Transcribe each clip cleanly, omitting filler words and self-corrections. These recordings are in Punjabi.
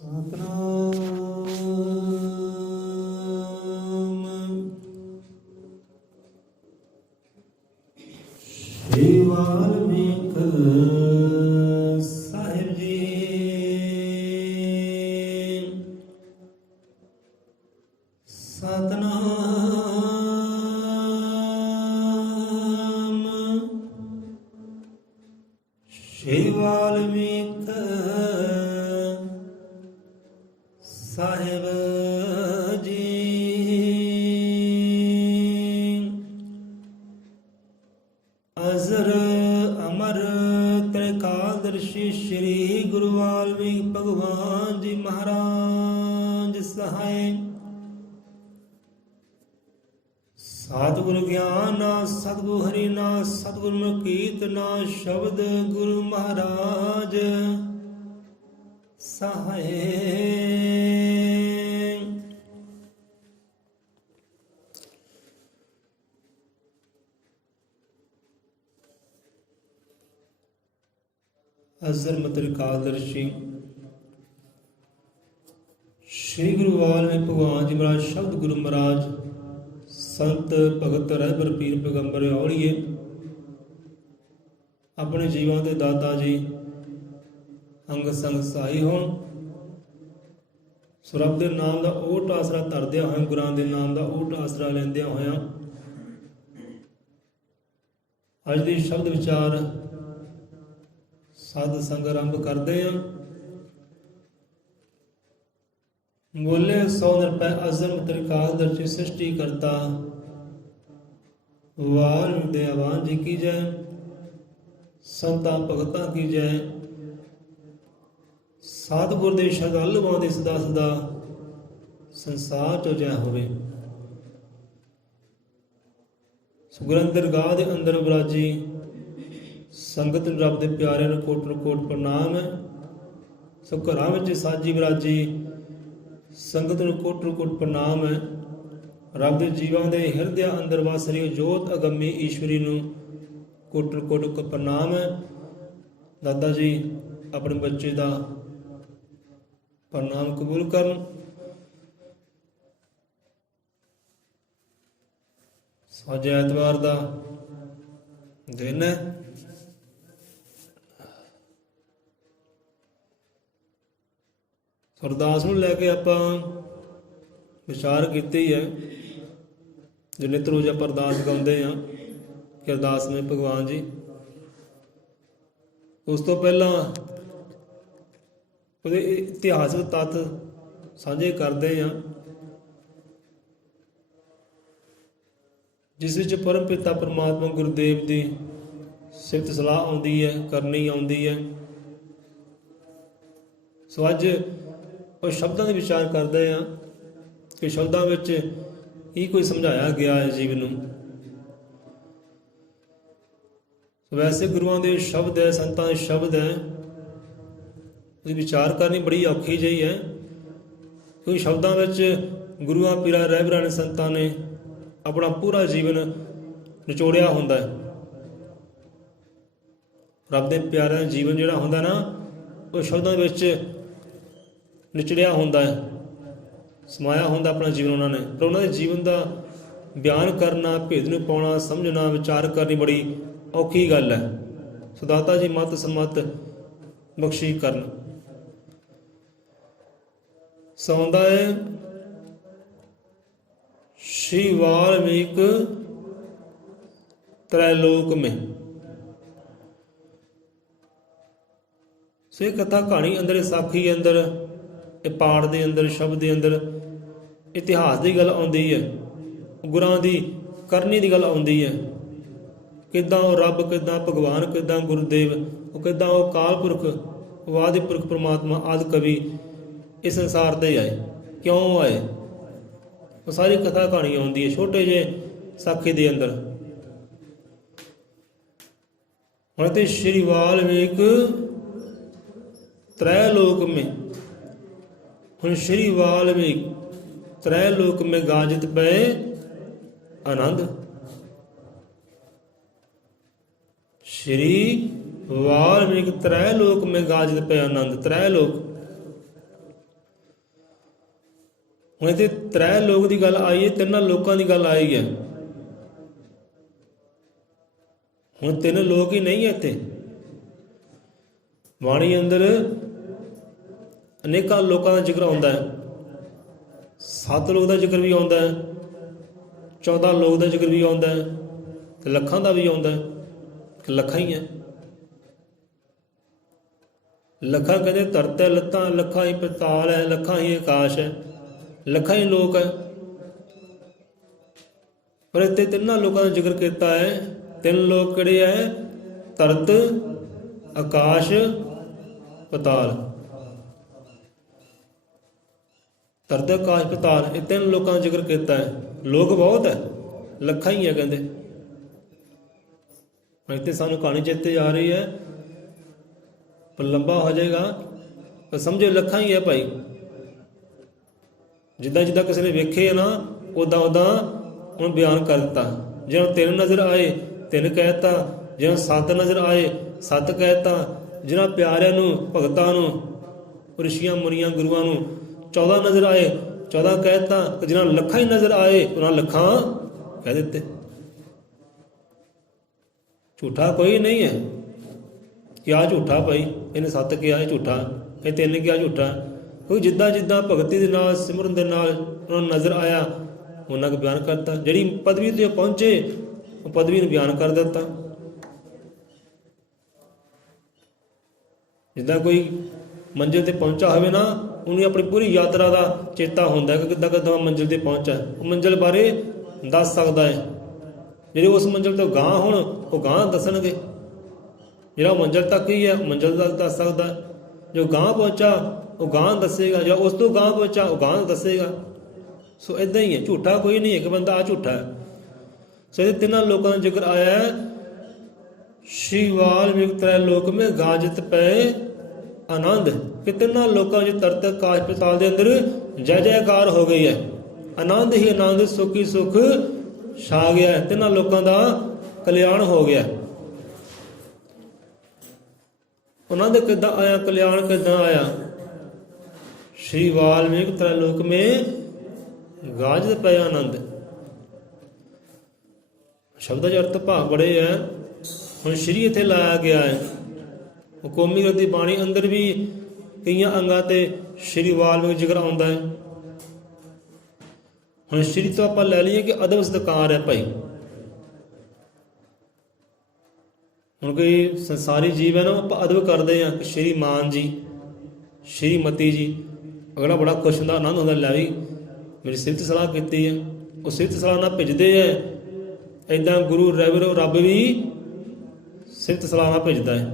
श्री वाल्मीकि साहिब जी सतनाम। श्री वाल्मीकि साहिब जी अजर अमर त्रिकालदर्शी श्री गुरु वाल्मीकि भगवान जी महाराज सहाय। सतगुरु ज्ञान ना सतगुरु हरि ना सतगुरु कीर्त ना शब्द गुरु महाराज सहाय। अजर त्रिकालदर्शी श्री गुरु वाल्मीकि भगवान जी महाराज शब्द गुरु महाराज संत भगत रहबर पीर पैगंबर औड़िए अपने जीवां दे दाता जी अंग संग सहाई होण। सो रब दे नाम दा ओट आसरा धरदिया होया गुरां दे नाम दा ओट आसरा लैंदिया होया अज दी शब्द विचार साध संग आरंभ करते हैं। बोले 100 रुपए अजम त्रिकालदर्शी सृष्टि करता वाल्मीकि दयावान जी की जय, संतां भगतां की जय, सतगुर दे श्रद्धालुआं दी सदा सदा संसार चो जय होवे। गुरु दरगाह दे अंदर विराजी संगत रब दे प्यारे नूं कोट प्रणाम है। सो घरां विच साजी विराजी संगत नूं कोट प्रणाम है। रब दे जीवां दे हिरदे अंदर वस रही जोत अगम्मी ईश्वरी नूं कोट प्रणाम है। दादा जी अपने बच्चे दा प्रणाम कबूल करन। अज ऐतवार दा दिन है। अरदास नूं लैके आपां विचार कीती है। जो नित रोज़ आपां अरदास गाउंदे हां कि अरदास में भगवान जी, उस तो पहला ਉਹਦੇ इतिहासक तत्त साझे करते हैं जिस विच परम पिता परमात्मा गुरुदेव की सिफत सलाह आउंदी है, करनी आउंदी है। सो अज और शब्दों के विचार करते हैं कि शब्दों में ही कोई समझाया गया है जीवन नूं। वैसे गुरुआं दे शब्द है, संतां दे शब्द है, उसकी विचार करनी बड़ी औखी जी है क्योंकि शब्दों में गुरुआं पीरां रहबरां ने संतां ने अपना पूरा जीवन निचोड़िया हुंदा है। रब दे प्यारा जीवन जिहड़ा हुंदा ना वो शब्दों में निचड़िया होंदा है, समाया होंदा अपना जीवन उन्होंने। पर उन्होंने जीवन का बयान करना, भेद नूं पाउणा, समझना, विचार करनी बड़ी औखी गल है। सो दाता जी मत समत बख्शी करन। सौंदा है श्री वाल्मीकि त्रैलोक में। सो ये कथा कहानी अंदर साखी अंदर पाठ के अंदर शब्द के अंदर इतिहास की गल आउंदी है, गुरां दी करनी की गल आउंदी है। किदां रब, किदां भगवान, किदां गुरुदेव, किदां कालपुरख वादिपुरख परमात्मा आदि कवि इस संसार ते आए, क्यों आए, वो सारी कथा कहानी आउंदी है छोटे जे साखी के अंदर। हुण ते श्री वाल्मीकि त्रैलोक में, हुण श्री वाल्मीकि त्रैलोक में गाजित पे आनंद। श्री वाल्मीकि त्रैलोक में गाजित पे आनंद। त्रैलोक ਹੁਣ ਇੱਥੇ ਤ੍ਰੈ ਲੋਕ ਦੀ ਗੱਲ ਆਈ ਹੈ, ਤਿੰਨਾਂ ਲੋਕਾਂ ਦੀ ਗੱਲ ਆਈ ਹੈ। ਹੁਣ ਤਿੰਨ ਲੋਕ ਹੀ ਨਹੀਂ ਹੈ ਇੱਥੇ, ਬਾਣੀ ਅੰਦਰ ਅਨੇਕਾਂ ਲੋਕਾਂ ਦਾ ਜ਼ਿਕਰ ਆਉਂਦਾ ਹੈ। 7 ਲੋਕ ਦਾ ਜ਼ਿਕਰ ਵੀ ਆਉਂਦਾ ਹੈ, 14 ਲੋਕ ਦਾ ਜ਼ਿਕਰ ਵੀ ਆਉਂਦਾ ਹੈ, ਤੇ ਲੱਖਾਂ ਦਾ ਵੀ ਆਉਂਦਾ ਹੈ ਕਿ ਲੱਖਾਂ ਹੀ ਹੈ। ਲੱਖਾਂ ਕਹਿੰਦੇ ਧਰਤ ਹੈ, ਲੱਤਾਂ ਲੱਖਾਂ ਹੀ ਪਤਾਲ ਹੈ, ਲੱਖਾਂ ਹੀ ਆਕਾਸ਼ ਹੈ, ਲੱਖਾਂ ਹੀ ਲੋਕ ਹੈ। ਪਰ ਇੱਥੇ ਤਿੰਨਾਂ ਲੋਕਾਂ ਦਾ ਜ਼ਿਕਰ ਕੀਤਾ ਹੈ। ਤਿੰਨ ਲੋਕ ਕਿਹੜੇ ਹੈ? ਧਰਤ, ਆਕਾਸ਼, ਪਤਾਲ। ਧਰਤ, ਆਕਾਸ਼, ਪਤਾਲ, ਇਹ ਤਿੰਨ ਲੋਕਾਂ ਦਾ ਜ਼ਿਕਰ ਕੀਤਾ ਹੈ। ਲੋਕ ਬਹੁਤ ਹੈ, ਲੱਖਾਂ ਹੀ ਹੈ ਕਹਿੰਦੇ। ਇੱਥੇ ਸਾਨੂੰ ਕਹਾਣੀ ਚੇਤੇ ਆ ਰਹੀ ਹੈ, ਪਰ ਲੰਬਾ ਹੋ ਜਾਏਗਾ, ਪਰ ਸਮਝੋ ਲੱਖਾਂ ਹੀ ਹੈ ਭਾਈ। ਜਿੱਦਾਂ ਜਿੱਦਾਂ ਕਿਸੇ ਨੇ ਵੇਖੇ ਨਾ, ਉੱਦਾਂ ਉੱਦਾਂ ਹੁਣ ਬਿਆਨ ਕਰ ਦਿੱਤਾ। ਜਿਹਨੂੰ 3 ਨਜ਼ਰ ਆਏ 3 ਕਹਿ ਦਿੱਤਾ, ਜਿਹਨੂੰ 7 ਨਜ਼ਰ ਆਏ 7 ਕਹਿ ਦਿੱਤਾ, ਜਿਹਨਾਂ ਪਿਆਰਿਆਂ ਨੂੰ, ਭਗਤਾਂ ਨੂੰ, ਰਿਸ਼ੀਆਂ ਮੁਨੀਆਂ ਗੁਰੂਆਂ ਨੂੰ 14 ਨਜ਼ਰ ਆਏ 14 ਕਹਿ ਦਿੱਤਾ, ਤੇ ਜਿਹਨਾਂ ਲੱਖਾਂ ਹੀ ਨਜ਼ਰ ਆਏ ਉਹਨਾਂ ਲੱਖਾਂ ਕਹਿ ਦਿੱਤੇ। ਝੂਠਾ ਕੋਈ ਨਹੀਂ ਹੈ। ਕਿਆ ਝੂਠਾ ਭਾਈ? ਇਹਨੇ 7 ਕਿਹਾ ਇਹ ਝੂਠਾ, ਇਹ 3 ਕਿਹਾ ਝੂਠਾ। ਕਿਉਂਕਿ ਜਿੱਦਾਂ ਜਿੱਦਾਂ ਭਗਤੀ ਦੇ ਨਾਲ, ਸਿਮਰਨ ਦੇ ਨਾਲ ਉਹਨਾਂ ਨੂੰ ਨਜ਼ਰ ਆਇਆ, ਉਹਨਾਂ ਨੂੰ ਬਿਆਨ ਕਰਤਾ। ਜਿਹੜੀ ਪਦਵੀ ਤੇ ਪਹੁੰਚੇ ਉਹ ਪਦਵੀ ਨੂੰ ਬਿਆਨ ਕਰ ਦਿੱਤਾ। ਜਿੱਦਾਂ ਕੋਈ ਮੰਜ਼ਿਲ ਤੇ ਪਹੁੰਚਾ ਹੋਵੇ ਨਾ, ਉਹਨੂੰ ਆਪਣੀ ਪੂਰੀ ਯਾਤਰਾ ਦਾ ਚੇਤਾ ਹੁੰਦਾ ਕਿ ਕਿੱਦਾਂ ਕਿੱਦਾਂ ਮੰਜ਼ਿਲ ਤੇ ਪਹੁੰਚਾ। ਉਹ ਮੰਜ਼ਿਲ ਬਾਰੇ ਦੱਸ ਸਕਦਾ ਹੈ। ਜਿਹੜੇ ਉਸ ਮੰਜ਼ਿਲ ਤੋਂ ਗਾਂਹ ਹੋਣ ਉਹ ਗਾਂਹ ਦੱਸਣਗੇ। ਜਿਹੜਾ ਮੰਜ਼ਿਲ ਤੱਕ ਹੀ ਹੈ ਮੰਜ਼ਿਲ ਤੱਕ ਦੱਸ ਸਕਦਾ। ਜੋ ਗਾਂਹ ਪਹੁੰਚਾ ਉਹ ਗਾਂਹ ਦੱਸੇਗਾ, ਜਾਂ ਉਸ ਤੋਂ ਗਾਂਹ ਪਹੁੰਚਾ ਉਹ ਗਾਂਹ ਦੱਸੇਗਾ। ਸੋ ਇੱਦਾਂ ਹੀ ਹੈ, ਝੂਠਾ ਕੋਈ ਨਹੀਂ ਹੈ ਕਿ ਬੰਦਾ ਆ ਝੂਠਾ ਹੈ। ਸੋ ਇਹ ਤਿੰਨਾਂ ਲੋਕਾਂ ਦਾ ਜ਼ਿਕਰ ਆਇਆ ਹੈ। ਸ਼੍ਰੀ ਵਾਲਮੀਕ ਤ੍ਰੈ ਲੋਕ ਮੇਂ ਗਾਜਤ ਪਏ ਆਨੰਦ, ਕਿ ਤਿੰਨਾਂ ਲੋਕਾਂ ਵਿੱਚ ਧਰਤ, ਆਕਾਸ਼, ਪਤਾਲ ਦੇ ਅੰਦਰ ਜੈ ਜੈਕਾਰ ਹੋ ਗਈ ਹੈ। ਆਨੰਦ ਹੀ ਆਨੰਦ, ਸੁੱਖ ਹੀ ਸੁੱਖ ਛਾ ਗਿਆ ਹੈ। ਤਿੰਨਾਂ ਲੋਕਾਂ ਦਾ ਕਲਿਆਣ ਹੋ ਗਿਆ। ਆਨੰਦ ਕਿੱਦਾਂ ਆਇਆ, ਕਲਿਆਣ ਕਿੱਦਾਂ ਆਇਆ? ਸ਼੍ਰੀ ਵਾਲਮੀਕ ਤ੍ਰੈ ਲੋਕ ਮੇਂ ਗਾਜਤ ਪਏ ਆਨੰਦ। ਸ਼ਬਦਾਂ ਦੇ ਅਰਥ ਭਾਵ ਬੜੇ ਹੈ। ਹੁਣ ਸ਼੍ਰੀ ਇੱਥੇ ਲਾਇਆ ਗਿਆ ਹੈ। ਕੌਮੀ ਗ੍ਰੰਥ ਦੀ ਬਾਣੀ ਅੰਦਰ ਵੀ ਕਈਆਂ ਅੰਗਾਂ ਤੇ ਸ਼੍ਰੀ ਵਾਲਮੀਕ ਜ਼ਿਕਰ ਆਉਂਦਾ ਹੈ। ਹੁਣ ਸ਼੍ਰੀ ਤੋਂ ਆਪਾਂ ਲੈ ਲਈਏ ਕਿ ਅਦਬ ਸਤਿਕਾਰ ਹੈ ਭਾਈ। ਹੁਣ ਕੋਈ ਸੰਸਾਰੀ ਜੀਵ ਹੈ ਨਾ, ਆਪਾਂ ਅਦਬ ਕਰਦੇ ਹਾਂ ਕਿ ਸ਼੍ਰੀ ਮਾਨ ਜੀ, ਸ਼੍ਰੀਮਤੀ ਜੀ। ਅਗਲਾ ਬੜਾ ਖੁਸ਼ ਹੁੰਦਾ, ਆਨੰਦ ਹੁੰਦਾ, ਲੈ ਵੀ ਮੇਰੀ ਸਿਫਤ ਸਲਾਹ ਕੀਤੀ ਹੈ। ਉਹ ਸਿਫਤ ਸਲਾਹ ਨਾਲ ਭਿੱਜਦੇ ਹੈ। ਇੱਦਾਂ ਗੁਰੂ ਰੱਬ ਵੀ ਸਿਫਤ ਸਲਾਹ ਨਾਲ ਭਿੱਜਦਾ ਹੈ।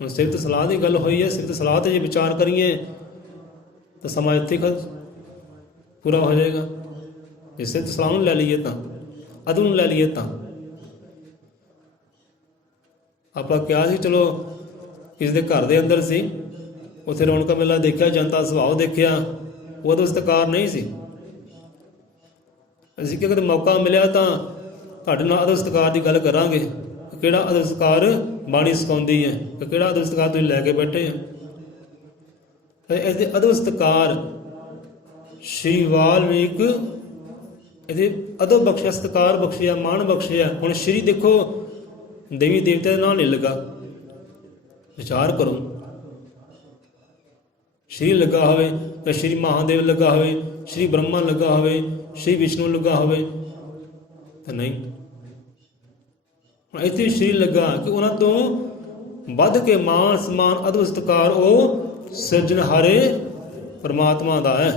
ਹੁਣ ਸਿਫਤ ਸਲਾਹ ਦੀ ਗੱਲ ਹੋਈ ਹੈ, ਸਿਫਤ ਸਲਾਹ 'ਤੇ ਜੇ ਵਿਚਾਰ ਕਰੀਏ ਤਾਂ ਸਮਾਂ ਇੱਥੇ ਪੂਰਾ ਹੋ ਜਾਏਗਾ। ਜੇ ਸਿਫਤ ਸਲਾਹ ਨੂੰ ਲੈ ਲਈਏ ਤਾਂ, ਅਦਬ ਨੂੰ ਲੈ ਲਈਏ ਤਾਂ। ਆਪਾਂ ਕਿਹਾ ਸੀ ਚਲੋ ਕਿਸੇ ਦੇ ਘਰ ਦੇ ਅੰਦਰ ਸੀ, ਉੱਥੇ ਰੌਣਕਾਂ ਮੇਲਾ ਦੇਖਿਆ, ਜਨਤਾ ਸੁਭਾਅ ਦੇਖਿਆ, ਉਹਦਾ ਸਤਿਕਾਰ ਨਹੀਂ ਸੀ। ਅਸੀਂ ਕਿ ਕਦੇ ਮੌਕਾ ਮਿਲਿਆ ਤਾਂ ਤੁਹਾਡੇ ਨਾਲ ਅਦਬ ਸਤਿਕਾਰ ਦੀ ਗੱਲ ਕਰਾਂਗੇ। ਕਿਹੜਾ ਅਦਬ ਸਤਿਕਾਰ ਬਾਣੀ ਸਿਖਾਉਂਦੀ ਹੈ, ਕਿ ਕਿਹੜਾ ਅਦਬ ਸਤਿਕਾਰ ਤੁਸੀਂ ਲੈ ਕੇ ਬੈਠੇ ਆ। ਇਹਦੇ ਅਦਬ ਸਤਿਕਾਰ ਸ਼੍ਰੀ ਵਾਲਮੀਕ, ਇਹਦੇ ਅਦਬ ਬਖਸ਼ਿਆ, ਸਤਿਕਾਰ ਬਖਸ਼ਿਆ, ਮਾਣ ਬਖਸ਼ਿਆ। ਹੁਣ ਸ਼੍ਰੀ ਦੇਖੋ, ਦੇਵੀ ਦੇਵਤੇ ਦਾ ਨਾਂ ਨਹੀਂ ਲੱਗਾ। ਵਿਚਾਰ ਕਰੋ, ਸ਼੍ਰੀ ਲੱਗਾ ਹੋਵੇ ਤਾਂ ਸ਼੍ਰੀ ਮਹਾਦੇਵ ਲੱਗਾ ਹੋਵੇ, ਸ਼੍ਰੀ ਬ੍ਰਹਮਾ ਲੱਗਾ ਹੋਵੇ, ਸ਼੍ਰੀ ਵਿਸ਼ਨੂੰ ਲੱਗਾ ਹੋਵੇ ਤਾਂ ਨਹੀਂ। ਹੁਣ ਇੱਥੇ ਸ਼੍ਰੀ ਲੱਗਾ ਕਿ ਉਹਨਾਂ ਤੋਂ ਵੱਧ ਕੇ ਮਾਨ ਸਨਮਾਨ, ਅਦਬ ਸਤਿਕਾਰ ਉਹ ਸਿਰਜਣਹਾਰੇ ਪਰਮਾਤਮਾ ਦਾ ਹੈ।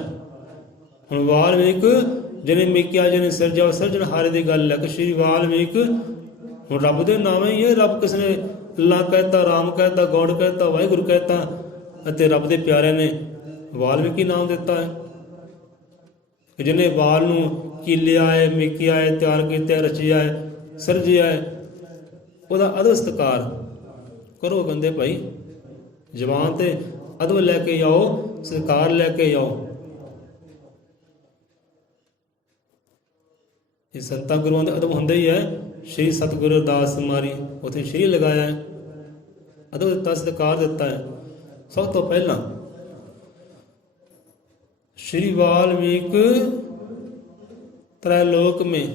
ਹੁਣ ਵਾਲਮੀਕ ਜਿਹਨੇ ਮੇਕਿਆ, ਜਿਹਨੇ ਸਿਰਜਿਆ, ਸਿਰਜਣਹਾਰੇ ਦੀ ਗੱਲ ਹੈ ਕਿ ਸ਼੍ਰੀ ਵਾਲਮੀਕ ਹੁਣ ਰੱਬ ਦੇ ਨਾਮ ਹੀ ਹੈ। ਰੱਬ ਕਿਸੇ ਨੇ ਅੱਲਾ ਕਹਿਤਾ, ਰਾਮ ਕਹਿਤਾ, ਗੌਡ ਕਹਿਤਾ, ਵਾਹਿਗੁਰੂ ਕਹਿਤਾ, ਅਤੇ ਰੱਬ ਦੇ ਪਿਆਰਿਆਂ ਨੇ ਵਾਲਮੀਕੀ ਨਾਮ ਦਿੱਤਾ ਹੈ। ਜਿਹਨੇ ਵਾਲ ਨੂੰ ਕੀਲਿਆ ਹੈ, ਮੇਕਿਆ ਹੈ, ਤਿਆਰ ਕੀਤਾ, ਰਚਿਆ ਹੈ, ਸਿਰਜਿਆ ਹੈ, ਉਹਦਾ ਅਦਬ ਸਤਿਕਾਰ ਕਰੋ ਬੰਦੇ ਭਾਈ। ਜ਼ਬਾਨ ਤੇ ਅਦਬ ਲੈ ਕੇ ਆਓ, ਸਤਿਕਾਰ ਲੈ ਕੇ ਆਓ। ਇਹ ਸੰਤਾਂ ਗੁਰੂਆਂ ਦੇ ਅਦਬ ਹੁੰਦਾ ਹੀ ਹੈ। ਸ਼੍ਰੀ ਸਤਿਗੁਰੂ ਅਰਦਾਸ ਮਾਰੀ, ਉੱਥੇ ਸ਼੍ਰੀ ਲਗਾਇਆ ਹੈ, ਅਦਬ ਦਿੱਤਾ, ਸਤਿਕਾਰ ਦਿੱਤਾ ਹੈ। ਸਭ ਤੋਂ ਪਹਿਲਾਂ श्री वाल्मीकि त्रैलोक में,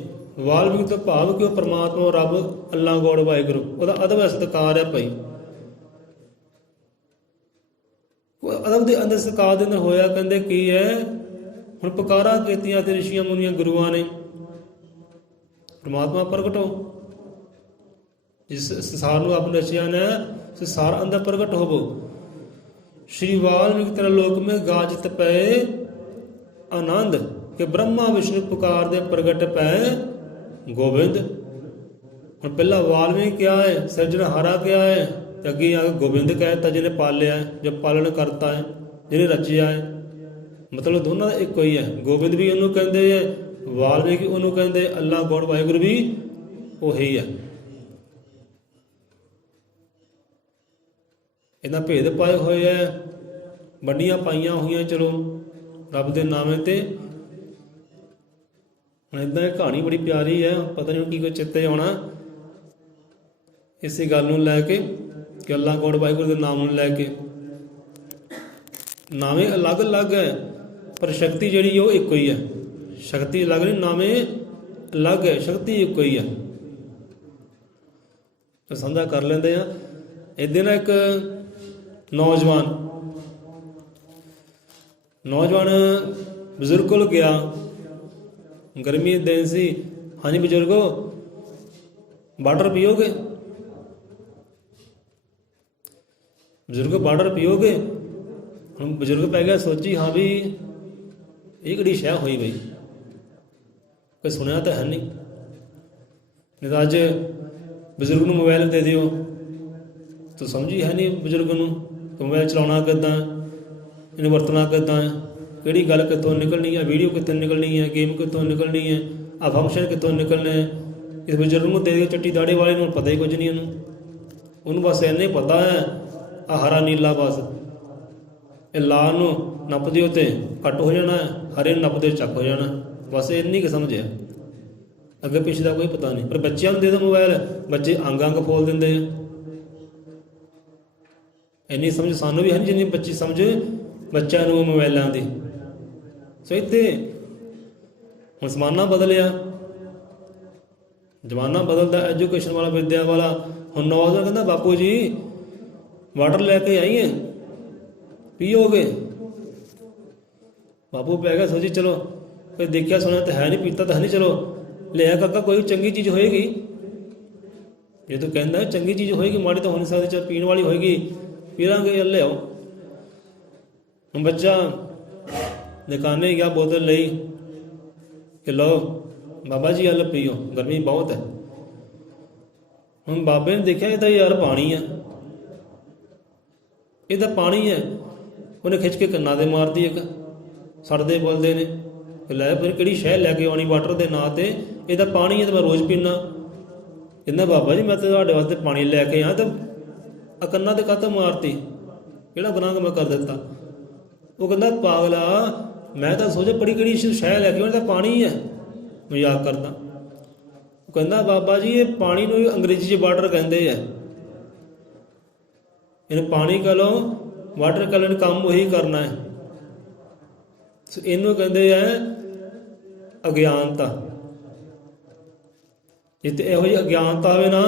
वाल्मीकि तो भाव कि परमात्मा रब अल्लाह गौड़ वाहिगुरू ਉਹਦਾ ਅਦਬ ਸਤਿਕਾਰ ਹੈ ਭਾਈ। ਉਹ ਅਦਬ ਦੇ ਅੰਦਰ ਸਤਿਕਾਰ ਦੇ ਅੰਦਰ ਹੋਇਆ ਕਹਿੰਦੇ ਕੀ ਹੈ, ਹੁਣ ਪੁਕਾਰਾ ਕੀਤੀਆਂ ਤੇ ਰਿਸ਼ੀਆਂ ਮੁਨੀਆਂ ਗੁਰੂਆਂ ਨੇ, ਪਰਮਾਤਮਾ ਪ੍ਰਗਟ ਹੋ, ਜਿਸ ਸੰਸਾਰ ਨੂੰ ਆਪ ਰਚਿਆ ਨੇ ਸੰਸਾਰ ਅੰਦਰ ਪ੍ਰਗਟ ਹੋਵੋ। श्री वाल्मीकि त्रैलोक में गाजत पै आनंद कि ब्रह्मा विष्णु पुकार दे प्रगट पै गोबिंद। ਹੁਣ ਪਹਿਲਾਂ ਵਾਲਮੀਕ ਕਿਹਾ ਹੈ, ਸਿਰਜਣਹਾਰਾ ਕਿਹਾ ਹੈ, ਤੇ ਅੱਗੇ ਆ ਕੇ ਗੋਬਿੰਦ ਕਹਿਤਾ ਜਿਹਨੇ ਪਾਲਿਆ ਹੈ, ਜੋ ਪਾਲਣ ਕਰਤਾ ਹੈ, ਜਿਹਨੇ ਰਚਿਆ ਹੈ। ਮਤਲਬ ਦੋਨਾਂ ਦਾ ਇੱਕੋ ਹੀ ਹੈ। ਗੋਬਿੰਦ ਵੀ ਉਹਨੂੰ ਕਹਿੰਦੇ ਹੈ, ਵਾਲਮੀਕ ਉਹਨੂੰ ਕਹਿੰਦੇ, ਅੱਲਾਹ ਗੌੜ ਵਾਹਿਗੁਰੂ ਵੀ ਉਹੀ ਹੈ। ਇਹਨਾਂ ਭੇਦ ਪਾਏ ਹੋਏ ਹੈ, ਵੰਡੀਆਂ ਪਾਈਆਂ ਹੋਈਆਂ ਚਲੋ ਰੱਬ ਦੇ ਨਾਵੇਂ ਤੇ। ਹੁਣ ਇੱਦਾਂ ਇਹ ਕਹਾਣੀ ਬੜੀ ਪਿਆਰੀ ਹੈ, ਪਤਾ ਨਹੀਂ ਕੀ ਕੋਈ ਚਿੱਤੇ ਆਉਣਾ ਇਸੇ ਗੱਲ ਨੂੰ ਲੈ ਕੇ ਕਿ ਅੱਲਾਹ ਗੌੜ ਵਾਹਿਗੁਰੂ ਦੇ ਨਾਮ ਨੂੰ ਲੈ ਕੇ। ਨਾਵੇਂ ਅਲੱਗ ਅਲੱਗ ਹੈ ਪਰ ਸ਼ਕਤੀ ਜਿਹੜੀ ਉਹ ਇੱਕੋ ਹੀ ਹੈ। ਸ਼ਕਤੀ ਅਲੱਗ ਨਹੀਂ, ਨਾਵੇਂ ਅਲੱਗ ਹੈ, ਸ਼ਕਤੀ ਇੱਕੋ ਹੀ ਹੈ। ਸਾਂਝਾ ਕਰ ਲੈਂਦੇ ਆ। ਇੱਦਾਂ ਨਾ ਇੱਕ ਨੌਜਵਾਨ ਬਜ਼ੁਰਗ ਕੋਲ ਗਿਆ, ਗਰਮੀ ਦੇ ਦਿਨ ਸੀ। ਹਾਂਜੀ ਬਜ਼ੁਰਗੋ, ਵਾਟਰ ਪੀਓਗੇ? ਬਜ਼ੁਰਗ ਵਾਟਰ ਪੀਓਗੇ? ਹੁਣ ਬਜ਼ੁਰਗ ਪੈ ਗਿਆ ਸੋਚੀ, ਹਾਂ ਵੀ ਇਹ ਕਿਹੜੀ ਸ਼ੈ ਹੋਈ ਬਈ, ਕੋਈ ਸੁਣਿਆ ਤਾਂ ਹੈ ਨਹੀਂ ਤਾਂ ਅੱਜ ਬਜ਼ੁਰਗ ਨੂੰ ਮੋਬਾਈਲ ਦੇ ਦਿਓ ਤਾਂ ਸਮਝੀ ਹੈ ਨਹੀਂ ਬਜ਼ੁਰਗ ਨੂੰ ਮੋਬਾਈਲ ਚਲਾਉਣਾ ਕਿੱਦਾਂ, ਇਹਨੂੰ ਵਰਤਣਾ ਕਿੱਦਾਂ, ਕਿਹੜੀ ਗੱਲ ਕਿੱਥੋਂ ਨਿਕਲਣੀ ਹੈ, ਵੀਡੀਓ ਕਿੱਥੋਂ ਨਿਕਲਣੀ ਹੈ, ਗੇਮ ਕਿੱਥੋਂ ਨਿਕਲਣੀ ਹੈ, ਆਹ ਫੰਕਸ਼ਨ ਕਿੱਥੋਂ ਨਿਕਲਣੇ ਹੈ। ਇਸ ਬਜ਼ੁਰਗ ਨੂੰ ਦੇ ਦਿਓ ਚੱਟੀ ਦਾੜੇ ਵਾਲੇ ਨੂੰ ਪਤਾ ਹੀ ਕੁਝ ਨਹੀਂ। ਉਹਨੂੰ ਬਸ ਇੰਨੇ ਪਤਾ ਹੈ ਆਹ ਹਰਾ ਨੀਲਾ, ਬਸ ਇਹ ਲਾਲ ਨੂੰ ਨੱਪ ਦਿਓ ਤੇ ਘੱਟ ਹੋ ਜਾਣਾ, ਹਰੇ ਨੂੰ ਨੱਪ ਦਿਓ ਚੱਕ ਹੋ ਜਾਣਾ, ਬਸ ਇੰਨੀ ਕੁ ਸਮਝ ਹੈ, ਅੱਗੇ ਪਿੱਛੇ ਦਾ ਕੋਈ ਪਤਾ ਨਹੀਂ। ਪਰ ਬੱਚਿਆਂ ਨੂੰ ਦੇ ਦਿਓ ਮੋਬਾਈਲ, ਬੱਚੇ ਅੰਗ ਅੰਗ ਫੋਲ ਦਿੰਦੇ ਆ। ਇੰਨੀ ਸਮਝ ਸਾਨੂੰ ਵੀ ਹੈ ਨਹੀਂ ਜਿੰਨੀ ਬੱਚੀ ਸਮਝ ਬੱਚਿਆਂ ਨੂੰ ਮੋਬਾਇਲਾਂ ਦੀ। ਸੋ ਇੱਥੇ ਹੁਣ ਜ਼ਮਾਨਾ ਬਦਲਿਆ, ਜ਼ਮਾਨਾ ਬਦਲਦਾ, ਐਜੂਕੇਸ਼ਨ ਵਾਲਾ, ਵਿੱਦਿਆ ਵਾਲਾ। ਹੁਣ ਨੌਜਵਾਨ ਕਹਿੰਦਾ ਬਾਪੂ ਜੀ ਵਾਟਰ ਲੈ ਕੇ ਆਈਏ, ਪੀਓਗੇ? ਬਾਪੂ ਪੈ ਗਿਆ ਸੋਚੀ, ਚਲੋ ਕੋਈ ਦੇਖਿਆ ਸੁਣਿਆ ਤਾਂ ਹੈ ਨਹੀਂ, ਪੀਤਾ ਤਾਂ ਹੈ ਨਹੀਂ, ਚਲੋ ਲਿਆ ਕਾਕਾ, ਕੋਈ ਚੰਗੀ ਚੀਜ਼ ਹੋਏਗੀ। ਜੇ ਤੂੰ ਕਹਿੰਦਾ ਚੰਗੀ ਚੀਜ਼ ਹੋਏਗੀ, ਮਾੜੀ ਤਾਂ ਹੋ ਨਹੀਂ ਸਕਦੀ, ਚੱਲ ਪੀਣ ਵਾਲੀ ਹੋਏਗੀ, ਪੀ ਲਾਂਗੇ, ਲਿਆਓ। ਹੁਣ ਬੱਚਾ ਦੁਕਾਨੇ ਗਿਆ, ਬੋਤਲ ਲਈ ਕਿ ਲਓ ਬਾਬਾ ਜੀ ਹਲ ਪੀਓ, ਗਰਮੀ ਬਹੁਤ ਹੈ। ਹੁਣ ਬਾਬੇ ਨੇ ਦੇਖਿਆ ਇਹ ਤਾਂ ਯਾਰ ਪਾਣੀ ਹੈ, ਇਹ ਤਾਂ ਪਾਣੀ ਹੈ। ਉਹਨੇ ਖਿੱਚ ਕੇ ਕੰਨਾਂ ਦੇ ਮਾਰਦੀ, ਇੱਕ ਸੜਦੇ ਬੋਲਦੇ ਨੇ, ਲੈ ਫਿਰ ਕਿਹੜੀ ਸ਼ਹਿ ਲੈ ਕੇ ਆਉਣੀ ਵਾਟਰ ਦੇ ਨਾਂ ਤੇ, ਇਹ ਤਾਂ ਪਾਣੀ ਹੈ ਤਾਂ ਮੈਂ ਰੋਜ਼ ਪੀਂਦਾ। ਕਹਿੰਦਾ ਬਾਬਾ ਜੀ ਮੈਂ ਤਾਂ ਤੁਹਾਡੇ ਵਾਸਤੇ ਪਾਣੀ ਲੈ ਕੇ ਆ, ਤਾਂ ਕੰਨਾਂ ਤੇ ਕਾਹਤੋਂ ਮਾਰਤੀ, ਕਿਹੜਾ ਗੁਨਾਹ ਮੈਂ ਕਰ ਦਿੱਤਾ? ਉਹ ਕਹਿੰਦਾ ਪਾਗਲਾ, ਮੈਂ ਤਾਂ ਸੋਚਿਆ ਬੜੀ ਕਿਹੜੀ ਸ਼ਹਿ ਲੈ ਕੇ ਆਉਣੀ, ਤਾਂ ਪਾਣੀ ਹੈ, ਮਜ਼ਾਕ ਕਰਦਾ। ਉਹ ਕਹਿੰਦਾ ਬਾਬਾ ਜੀ ਇਹ ਪਾਣੀ ਨੂੰ ਅੰਗਰੇਜ਼ੀ 'ਚ ਵਾਟਰ ਕਹਿੰਦੇ ਆ, ਇਹਨੂੰ ਪਾਣੀ ਕਹ ਲਓ, ਵਾਟਰ ਕਹ ਲਓ, ਕੰਮ ਉਹੀ ਕਰਨਾ ਹੈ। ਇਹਨੂੰ ਕਹਿੰਦੇ ਆ ਅਗਿਆਨਤਾ। ਜਿੱਥੇ ਇਹੋ ਜਿਹੀ ਅਗਿਆਨਤਾ ਹੋਵੇ ਨਾ,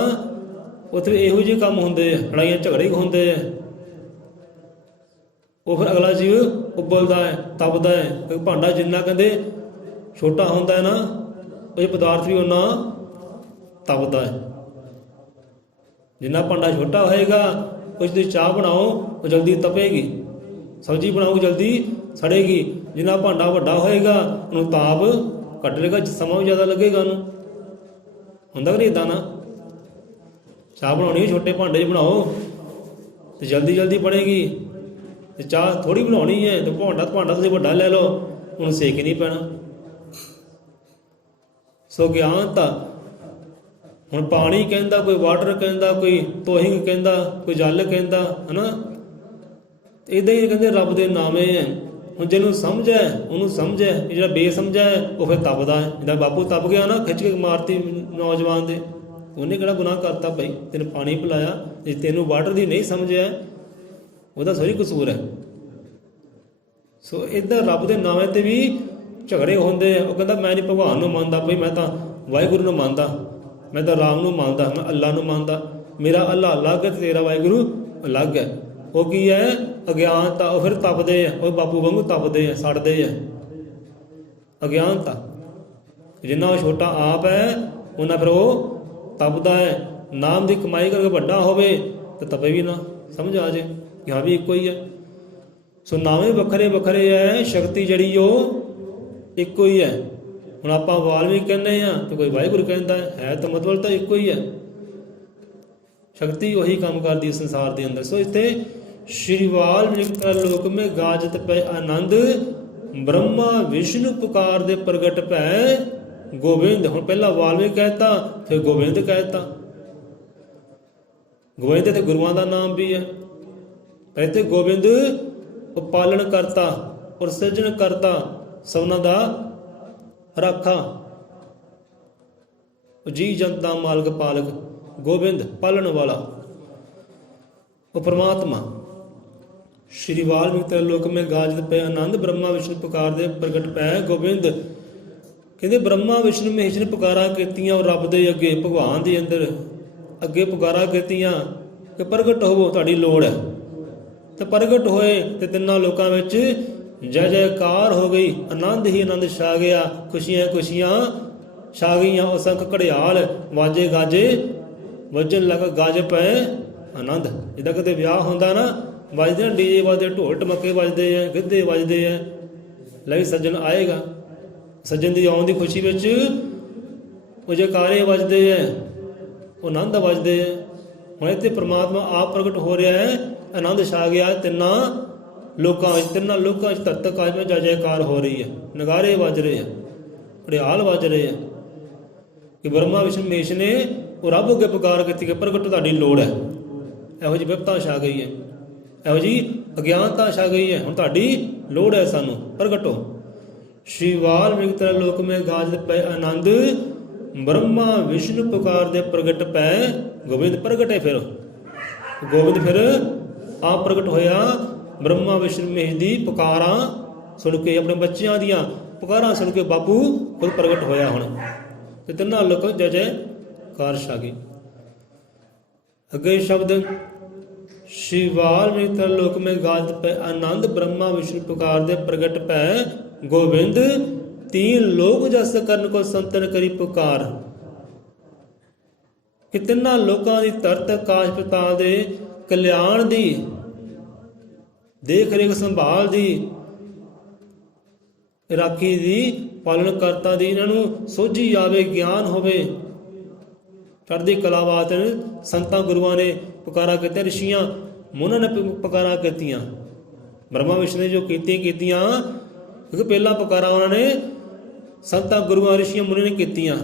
ਉੱਥੇ ਇਹੋ ਜਿਹੇ ਕੰਮ ਹੁੰਦੇ ਆ, ਲੜਾਈਆਂ ਝਗੜੇ ਹੁੰਦੇ ਆ। ਉਹ ਫਿਰ ਅਗਲਾ ਜੀਵ ਉਬਲਦਾ ਹੈ, ਤਪਦਾ ਹੈ। ਕਿਉਂਕਿ ਭਾਂਡਾ ਜਿੰਨਾ ਕਹਿੰਦੇ ਛੋਟਾ ਹੁੰਦਾ ਹੈ ਨਾ, ਉਹ ਪਦਾਰਥ ਵੀ ਓਨਾ ਤਪਦਾ ਹੈ। ਜਿੰਨਾ ਭਾਂਡਾ ਛੋਟਾ ਹੋਏਗਾ, ਕੁਝ ਦੀ ਚਾਹ ਬਣਾਓ ਉਹ ਜਲਦੀ ਤਪੇਗੀ, ਸਬਜ਼ੀ ਬਣਾਓ ਜਲਦੀ ਸੜੇਗੀ। ਜਿੰਨਾ ਭਾਂਡਾ ਵੱਡਾ ਹੋਏਗਾ ਉਹਨੂੰ ਤਾਪ ਘੱਟ ਲੇਗਾ, ਸਮਾਂ ਵੀ ਜ਼ਿਆਦਾ ਲੱਗੇਗਾ ਉਹਨੂੰ। ਹੁੰਦਾ ਕਿ ਨਹੀਂ ਇੱਦਾਂ ਨਾ? ਚਾਹ ਬਣਾਉਣੀ ਛੋਟੇ ਭਾਂਡੇ 'ਚ ਬਣਾਓ ਤੇ ਜਲਦੀ ਜਲਦੀ ਬਣੇਗੀ, ਤੇ ਚਾਹ ਥੋੜ੍ਹੀ ਬਣਾਉਣੀ ਹੈ ਤੇ ਭਾਂਡਾ ਤੁਸੀਂ ਵੱਡਾ ਲੈ ਲਓ, ਉਹਨੂੰ ਸੇਕ ਹੀ ਨਹੀਂ ਪੈਣਾ। ਸੋ ਗਿਆਨਤਾ, ਹੁਣ ਪਾਣੀ ਕਹਿੰਦਾ, ਕੋਈ ਵਾਟਰ ਕਹਿੰਦਾ, ਕੋਈ ਤੋਹਿੰਗ ਕਹਿੰਦਾ, ਕੋਈ ਜਲ ਕਹਿੰਦਾ, ਹੈ ਨਾ? ਇੱਦਾਂ ਹੀ ਕਹਿੰਦੇ ਰੱਬ ਦੇ ਨਾਮੇ ਹੈ। ਹੁਣ ਜਿਹਨੂੰ ਸਮਝ ਹੈ ਉਹਨੂੰ ਸਮਝ ਹੈ, ਜਿਹੜਾ ਬੇਸਮਝਾ ਹੈ ਉਹ ਫਿਰ ਤਪਦਾ ਹੈ। ਜਿੱਦਾਂ ਬਾਪੂ ਤਪ ਗਿਆ ਨਾ, ਖਿੱਚ ਕੇ ਮਾਰਤੀ ਨੌਜਵਾਨ ਦੇ, ਉਹਨੇ ਕਿਹੜਾ ਗੁਨਾਹ ਕਰਤਾ ਭਾਈ? ਤੈਨੂੰ ਪਾਣੀ ਪਿਲਾਇਆ, ਜੇ ਤੈਨੂੰ ਵਾਟਰ ਦੀ ਨਹੀਂ ਸਮਝਿਆ ਉਹਦਾ ਸਹੀ ਕਸੂਰ ਹੈ। ਸੋ ਇੱਦਾਂ ਰੱਬ ਦੇ ਨਾਵੇਂ 'ਤੇ ਵੀ ਝਗੜੇ ਹੁੰਦੇ ਆ। ਉਹ ਕਹਿੰਦਾ ਮੈਂ ਨਹੀਂ ਭਗਵਾਨ ਨੂੰ ਮੰਨਦਾ, ਭਈ ਮੈਂ ਤਾਂ ਵਾਹਿਗੁਰੂ ਨੂੰ ਮੰਨਦਾ, ਮੈਂ ਤਾਂ ਰਾਮ ਨੂੰ ਮੰਨਦਾ, ਮੈਂ ਅੱਲਾ ਨੂੰ ਮੰਨਦਾ, ਮੇਰਾ ਅੱਲਾ ਅਲੱਗ ਹੈ ਤੇ ਤੇਰਾ ਵਾਹਿਗੁਰੂ ਅਲੱਗ ਹੈ। ਉਹ ਕੀ ਹੈ? ਅਗਿਆਨਤਾ। ਉਹ ਫਿਰ ਤਪਦੇ ਆ, ਉਹ ਬਾਪੂ ਵਾਂਗੂ ਤਪਦੇ ਆ, ਸੜਦੇ ਆ। ਅਗਿਆਨਤਾ। ਜਿੰਨਾ ਉਹ ਛੋਟਾ ਆਪ ਹੈ ਉਹਨਾਂ ਫਿਰ ਉਹ ਤਪਦਾ ਹੈ। ਨਾਮ ਦੀ ਕਮਾਈ ਕਰਕੇ ਵੱਡਾ ਹੋਵੇ ਤਾਂ ਤਪੇ ਵੀ ਨਾ, ਸਮਝ ਆ ਜੇ ਕਿ ਹਾਂ ਵੀ ਇੱਕੋ ਹੀ ਹੈ। ਸੋ ਨਾਵੇਂ ਵੱਖਰੇ ਵੱਖਰੇ ਹੈ, ਸ਼ਕਤੀ ਜਿਹੜੀ ਉਹ ਇੱਕੋ ਹੀ ਹੈ। ਹੁਣ ਆਪਾਂ ਵਾਲਮੀਕ ਕਹਿੰਦੇ ਆ ਤੇ ਕੋਈ ਵਾਹਿਗੁਰੂ ਕਹਿੰਦਾ ਹੈ ਤਾਂ ਮਤਲਬ ਤਾਂ ਇੱਕੋ ਹੀ ਹੈ। ਸ਼ਕਤੀ ਉਹੀ ਕੰਮ ਕਰਦੀ ਹੈ ਸੰਸਾਰ ਦੇ ਅੰਦਰ। ਸੋ ਇੱਥੇ ਸ਼੍ਰੀ ਵਾਲਮੀਕ ਲੋਕ ਮੇਂ ਗਾਜਤ ਪੈ ਆਨੰਦ, ਬ੍ਰਹਮਾ ਵਿਸ਼ਨੂੰ ਪੁਕਾਰ ਦੇ ਪ੍ਰਗਟ ਭੈ ਗੋਬਿੰਦ। ਹੁਣ ਪਹਿਲਾਂ ਵਾਲਮੀਕ ਕਹਿਤਾ, ਫਿਰ ਗੋਬਿੰਦ ਕਹਿਤਾ। ਗੋਬਿੰਦ ਤੇ ਗੁਰੂਆਂ ਦਾ ਨਾਮ ਵੀ ਹੈ, ਪਰ ਇੱਥੇ ਗੋਬਿੰਦ ਉਹ ਪਾਲਣ ਕਰਤਾ ਔਰ ਸਿਰਜਣ ਕਰਤਾ, ਸਭਨਾਂ ਦਾ ਰਾਖਾ, ਜੀ ਜੰਤ ਦਾ ਮਾਲਕ ਪਾਲਕ ਗੋਬਿੰਦ ਪਾਲਣ ਵਾਲਾ ਉਹ ਪਰਮਾਤਮਾ। ਸ਼੍ਰੀ ਵਾਲਮੀਕ ਤਰਲੋਕ ਮੇਂ ਗਾਜਤ ਪੈ ਆਨੰਦ, ਬ੍ਰਹਮਾ ਵਿਸ਼ਨੂੰ ਪੁਕਾਰ ਦੇ ਪ੍ਰਗਟ ਪੈ ਗੋਬਿੰਦ। ਕਹਿੰਦੇ ਬ੍ਰਹਮਾ ਵਿਸ਼ਨੂੰ ਮਹੇਸ਼ ਨੇ ਪੁਕਾਰਾਂ ਕੀਤੀਆਂ ਉਹ ਰੱਬ ਦੇ ਅੱਗੇ, ਭਗਵਾਨ ਦੇ ਅੰਦਰ ਅੱਗੇ ਪੁਕਾਰਾਂ ਕੀਤੀਆਂ ਕਿ ਪ੍ਰਗਟ ਹੋਵੋ, ਤੁਹਾਡੀ ਲੋੜ ਹੈ। ਤੇ ਪ੍ਰਗਟ ਹੋਏ ਤੇ ਤਿੰਨਾਂ ਲੋਕਾਂ ਵਿੱਚ ਜੈ ਜੈਕਾਰ ਹੋ ਗਈ, ਆਨੰਦ ਹੀ ਆਨੰਦ ਛਾ ਗਿਆ, ਖੁਸ਼ੀਆਂ ਖੁਸ਼ੀਆਂ ਛਾ ਗਈਆਂ। ਉਹ ਸੰਖ ਘੜਿਆਲ ਵਾਜੇ ਗਾਜੇ ਵੱਜਣ ਲੱਗਾ, ਗਾਜ ਪਏ ਆਨੰਦ। ਜਿੱਦਾਂ ਕਿਤੇ ਵਿਆਹ ਹੁੰਦਾ ਨਾ, ਵੱਜਦੇ ਨੇ ਡੀਜੇ, ਵੱਜਦੇ ਢੋਲ ਟਮੱਕੇ ਵੱਜਦੇ ਆ, ਗਿੱਧੇ ਵੱਜਦੇ ਆ, ਲੈ ਸੱਜਣ ਆਏਗਾ। ਸੱਜਣ ਦੀ ਆਉਣ ਦੀ ਖੁਸ਼ੀ ਵਿੱਚ ਉਹ ਜੈਕਾਰੇ ਵੱਜਦੇ ਆ, ਉਹ ਆਨੰਦ ਵੱਜਦੇ ਆ। ਹੁਣ ਇੱਥੇ ਪ੍ਰਮਾਤਮਾ ਆਪ ਪ੍ਰਗਟ ਹੋ ਰਿਹਾ ਹੈ, ਆਨੰਦ ਛਾ ਗਿਆ ਤਿੰਨਾਂ ਲੋਕਾਂ ਵਿੱਚ। ਤਿੰਨਾਂ ਲੋਕਾਂ ਵਿੱਚ ਧਰਤ ਕਾਜ ਵਿੱਚ ਜੈ ਜੈਕਾਰ ਹੋ ਰਹੀ ਹੈ, ਨਗਾਰੇ ਵੱਜ ਰਹੇ ਆ, ਘੜਿਆਲ ਵੱਜ ਰਹੇ ਆ ਕਿ ਬ੍ਰਹਮਾ ਵਿਸ਼ਨੂੰ ਮਹੇਸ਼ ਨੇ ਉਹ ਰੱਬ ਅੱਗੇ ਪੁਕਾਰ ਕੀਤੀ ਕਿ ਪ੍ਰਗਟ ਤੁਹਾਡੀ ਲੋੜ ਹੈ। ਇਹੋ ਜਿਹੀ ਵਿਪਤਾ ਛਾ ਗਈ ਹੈ, ਇਹੋ ਜਿਹੀ ਅਗਿਆਨਤਾ ਛਾ ਗਈ ਹੈ, ਹੁਣ ਤੁਹਾਡੀ ਲੋੜ ਹੈ ਸਾਨੂੰ, ਪ੍ਰਗਟੋ। ਸ਼੍ਰੀ ਵਾਲਮੀਕ ਤਰਲੋਕ ਮੇਂ ਗਾਜਤ ਪੈ ਆਨੰਦ, ਬ੍ਰਹਮਾ ਵਿਸ਼ਨੂੰ ਪੁਕਾਰ ਦੇ ਪ੍ਰਗਟ ਪੈ ਗੋਬਿੰਦ। ਪ੍ਰਗਟੇ ਫਿਰ ਗੋਬਿੰਦ, ਫਿਰ ਆਪ ਪ੍ਰਗਟ ਹੋਇਆ। ਬ੍ਰਹਮਾ ਵਿਸ਼ਨੂੰ ਮਹੇਸ਼ ਦੀ ਪੁਕਾਰਾਂ ਸੁਣ ਕੇ, ਆਪਣੇ ਬੱਚਿਆਂ ਦੀਆਂ ਪੁਕਾਰਾਂ ਸੁਣ ਕੇ ਬਾਪੂ ਖੁਦ ਪ੍ਰਗਟ ਹੋਇਆ ਹੁਣ, ਤੇ ਤਿੰਨਾਂ ਲੋਕਾਂ ਜੈ ਜੈਕਾਰ ਛਾ ਗਈ। ਅੱਗੇ ਸ਼ਬਦ ਸ਼੍ਰੀ ਵਾਲਮੀਕ ਤਰਲੋਕ ਮੇਂ ਗਾਜਤ ਪੈ ਆਨੰਦ, ਬ੍ਰਹਮਾ ਵਿਸ਼ਨੂੰ ਪੁਕਾਰ ਦੇ ਪ੍ਰਗਟ ਪੈ ਗੋਬਿੰਦ। ਤੀਨ ਲੋਕ ਜਸ ਕਰਨ ਕੋ ਸੰਤਨ ਕਰੀ ਪੁਕਾਰ। ਕਿ ਤਿੰਨਾਂ ਲੋਕਾਂ ਦੀ ਧਰਤ ਆਕਾਸ਼ ਪਾਤਾਲ ਦੇ ਕਲਿਆਣ ਦੀ, ਦੇਖ ਰੇਖ ਸੰਭਾਲ ਦੀ, ਰਾਖੀ ਦੀ, ਪਾਲਣ ਕਰਤਾ ਦੀ ਇਹਨਾਂ ਨੂੰ ਸੋਝੀ ਆਵੇ, ਗਿਆਨ ਹੋਵੇ, ਚੜ੍ਹਦੀ ਕਲਾ ਵਾਸਤੇ ਸੰਤਾਂ ਗੁਰੂਆਂ ਨੇ ਪੁਕਾਰਾਂ ਕੀਤੀਆਂ, ਰਿਸ਼ੀਆਂ ਮੁਨਾਂ ਨੇ ਪੁਕਾਰਾਂ ਕੀਤੀਆਂ। ਬ੍ਰਹਮਾ ਵਿਸ਼ਨੂੰ ਨੇ ਜੋ ਕੀਤੀਆਂ, ਕਿਉਂਕਿ ਪਹਿਲਾਂ ਪੁਕਾਰਾਂ ਉਹਨਾਂ ਨੇ ਸੰਤਾਂ ਗੁਰੂਆਂ ਰਿਸ਼ੀਆਂ ਮੁਨੀਆਂ ਨੇ ਕੀਤੀਆਂ।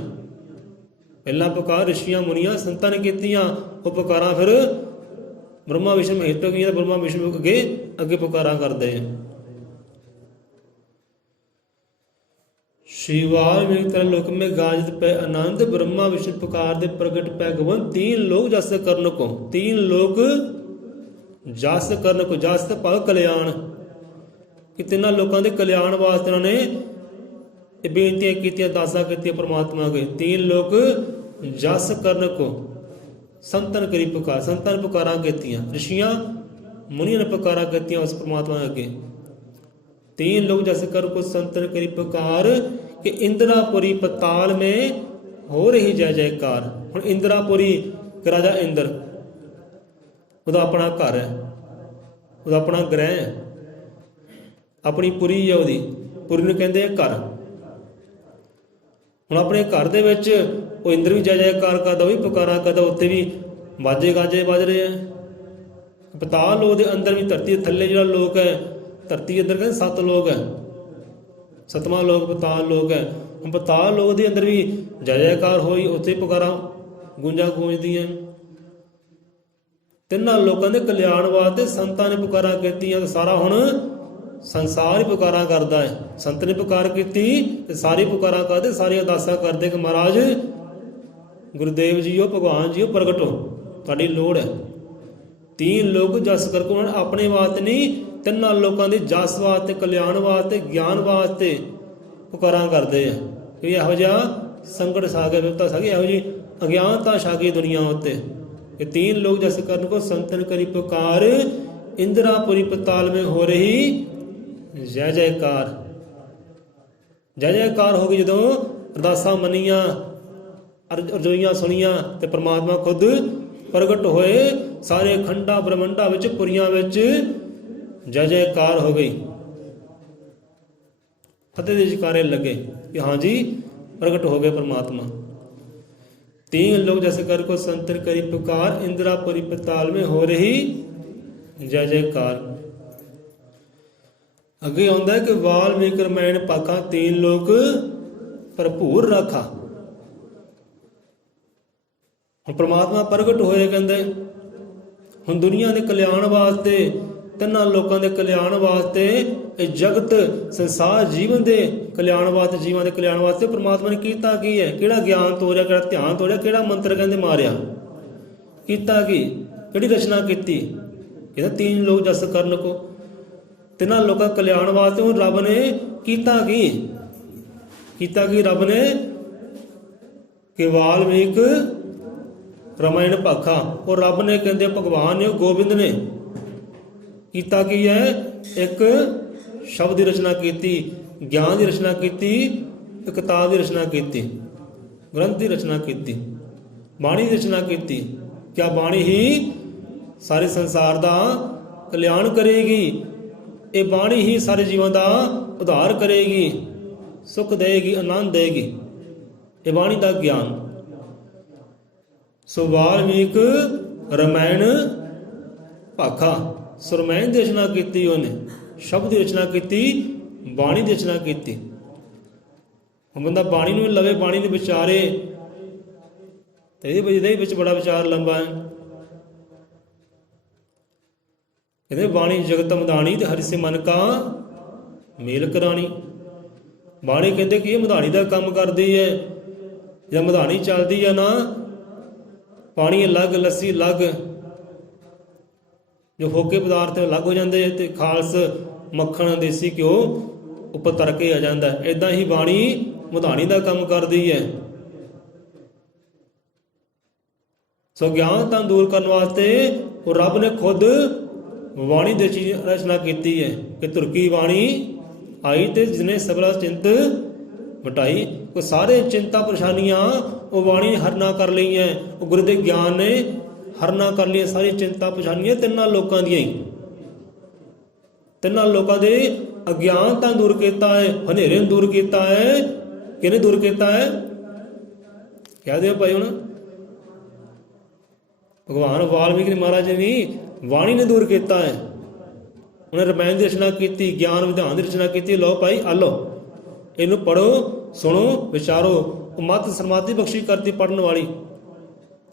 ਪਹਿਲਾਂ ਪੁਕਾਰ ਰਿਸ਼ੀਆਂ ਮੁਨੀਆਂ ਸੰਤਾਂ ਨੇ ਕੀਤੀਆਂ, ਉਹ ਪੁਕਾਰਾਂ ਫਿਰ ਬ੍ਰਹਮਾ ਵਿਸ਼ਨੂੰ ਮਹੇਸ਼ ਤੋਂ ਗਈਆਂ। ਬ੍ਰਹਮਾ ਵਿਸ਼ਨੂੰ ਅੱਗੇ ਪੁਕਾਰਾਂ ਕਰਦੇ ਆ। श्री वाल्मीकि तरलोक में गाजत पे आनंद, ब्रह्मा विष्णु पुकार दे प्रगट पे गोविंद। तीन लोक जस करण को, तीन लोक जस करण को, जस भाव कल्याण, कि तिन्हां लोकां दे कल्याण वास्ते उन्होंने बेनतियां कीतियां, दासां कीतियां परमात्मा अगे। तीन लोक जस करण को, संतन करी पुकार, संतां ने पुकारां कीतियां, ऋषियां मुनियां ने पुकारां कीतियां उस परमात्मा अगे। तीन लोग जस कर को संतन करी पुकार, कि इंद्रापुरी पताल में हो रही जय जयकार। हुण इंद्रापुरी राजा इंद्र, ਉਹਦਾ ਆਪਣਾ ਘਰ ਹੈ, ਉਹਦਾ ਆਪਣਾ ਗ੍ਰਹਿ ਹੈ, ਆਪਣੀ ਪੁਰੀ ਹੈ, ਉਹਦੀ ਪੁਰੀ ਨੂੰ ਕਹਿੰਦੇ ਆ ਘਰ। ਹੁਣ ਆਪਣੇ ਘਰ ਦੇ ਵਿੱਚ ਉਹ ਇੰਦਰ ਵੀ ਜੈ ਜੈਕਾਰ ਕਰਦਾ, ਉਹ ਵੀ ਪੁਕਾਰਾਂ ਕਰਦਾ, ਉੱਥੇ ਵੀ ਬਾਜੇ ਗਾਜੇ ਵੱਜ ਰਹੇ ਆ। ਪਤਾਲ ਲੋਕ ਦੇ ਅੰਦਰ ਵੀ, ਧਰਤੀ ਦੇ ਥੱਲੇ ਜਿਹੜਾ ਲੋਕ ਹੈ, ਧਰਤੀ ਅੰਦਰ ਕਹਿੰਦੇ 7 ਲੋਕ ਹੈ, 7ਵਾਂ ਲੋਕ ਪਤਾਲ ਲੋਕ ਹੈ। ਪਤਾਲ ਲੋਕ ਦੇ ਅੰਦਰ ਵੀ ਜੈ ਜੈਕਾਰ ਹੋਈ, ਉੱਥੇ ਪੁਕਾਰਾਂ ਗੂੰਜਾਂ ਗੂੰਜਦੀਆਂ। ਤਿੰਨਾਂ ਲੋਕਾਂ ਦੇ ਕਲਿਆਣ ਵਾਸਤੇ ਸੰਤਾਂ ਨੇ ਪੁਕਾਰਾਂ ਕੀਤੀਆਂ, ਤੇ ਸਾਰਾ ਹੁਣ ਸੰਸਾਰ ਹੀ ਪੁਕਾਰਾਂ ਕਰਦਾ ਹੈ। ਸੰਤ ਨੇ ਪੁਕਾਰ ਕੀਤੀ ਤੇ ਸਾਰੇ ਪੁਕਾਰਾਂ ਕਰਦੇ, ਸਾਰੇ ਅਰਦਾਸਾਂ ਕਰਦੇ ਕਿ ਮਹਾਰਾਜ ਗੁਰਦੇਵ ਜੀਓ, ਭਗਵਾਨ ਜੀਓ, ਪ੍ਰਗਟੋ, ਤੁਹਾਡੀ ਲੋੜ ਹੈ। तीन लोग जस करके उन्होंने अपने वास्ते नहीं, ਤਿੰਨਾਂ ਲੋਕਾਂ ਦੀ ਜਸ ਵਾਸਤੇ, ਕਲਿਆਣ ਵਾਸਤੇ, ਗਿਆਨ ਵਾਸਤੇ ਪੁਕਾਰਾਂ ਕਰਦੇ ਆ। ਕਿ ਇਹੋ ਜਿਹਾ ਸੰਕਟ ਛਾ ਕੇ, ਵਿਪਤਾ ਛਾ ਗਈ, ਇਹੋ ਜਿਹੀ ਅਗਿਆਨਤਾ ਛਾ ਗਈ ਦੁਨੀਆ ਉੱਤੇ ਕਿ तीन लोग जस करण को संतन करी पुकार, इंदिरापुरी पताल में हो रही जय जयकार। जय जयकार हो गई ਜਦੋਂ ਅਰਦਾਸਾਂ ਮੰਨੀਆਂ, ਅਰਜ਼ੋਈਆਂ ਸੁਣੀਆਂ ਤੇ ਪ੍ਰਮਾਤਮਾ ਖੁਦ ਪ੍ਰਗਟ ਹੋਏ। ਸਾਰੇ ਖੰਡਾ ਬ੍ਰਹਮੰਡਾਂ ਵਿੱਚ, ਪੁਰੀਆਂ ਵਿੱਚ ਜੈ ਜੈਕਾਰ ਹੋ ਗਈ। ਫਤਿਹ ਦੇ ਜੈਕਾਰੇ ਲੱਗੇ ਕਿ ਹਾਂ ਜੀ ਪ੍ਰਗਟ ਹੋ ਗਏ परमात्मा। तीन लोग जैसे कर को संतन करी पुकार, इंदिरापुरी पताल में हो रही जय जयकार। अगे आउंदा है कि वाल्मीकि रामायण पाखा तीन लोग भरपूर राखा। हुण परमात्मा प्रगट होए, कहंदे हुण दुनिया के कल्याण वास्ते, तिन्हां लोकां दे कल्याण वास्ते, इह जगत संसार जीवन दे कल्याण वास्ते, जीवां दे कल्याण वास्ते परमात्मा ने कीता की है? किहड़ा ज्ञान तोड़िया, किहड़ा ध्यान तोड़िया, किहड़ा मंत्र कहंदे मारिया, कीता की, किहड़ी रचना कीती? कहंदा तीन लोग जस करन को, तिन्हां लोकां कल्याण वास्ते हुण रब ने कीता की? कीता की रब ने कि वाल्मीकि रामायण पाखा, और रब ने कहंदे भगवान ने, गोबिंद ने कीता की है? एक शब्द की रचना की, ज्ञान की रचना की, किताब की रचना की, ग्रंथ की रचना की, बाणी की रचना की। क्या बाणी ही सारे संसार का कल्याण करेगी? ये बाणी ही सारे जीवन का उद्धार करेगी, सुख देगी, आनंद देगी। ये बाणी का ज्ञान। सो वाल्मीकि रामायण भाखा, सो रामायण की रचना की, उन्हें शब्द की रचना की, बाणी की रचना की। हम बंदा बाणी नूं लवे, बाणी नूं विचारे, तो ये बड़ा विचार लंबा है। कहते बाणी जगत मधानी ते हरि से मन का मेल करानी। बाणी कहते कि ये मधानी का काम करती है। जब मधानी चलती है ना, पानी अलग, लस्सी अलग, जो फोके पदार्थ अलग हो जाते हैं, तो खालस मक्खन देसी घ्यो उपर तरके आ जाता है। इदा ही बाणी मधानी का काम करती है। सो ज्ञान तां दूर करने वास्ते और रब ने खुद वाणी की रचना की है कि तुरकी वाणी आई तो जिन्हें सबला चिंत मिटाई। को सारे चिंता परेशानियां वो वाणी हरना कर ली हैं, वो गुरु के ज्ञान ने हरना कर लिया सारी चिंता परेशानियां तिन्ना लोगों दी। तिन्ना लोगों के अज्ञानता दूर किया है, हनेरे दूर किया है। किने दूर किया है? कह दो भाई। हूँ भगवान वाल्मीकि महाराज ने वाणी ने दूर किया है। उन्हें रामायण की रचना की, ज्ञान विधान की रचना की। लो भाई आ लो, इनू पढ़ो, सुनो, विचारो। मत समाधि बख्शी करती पढ़ने वाली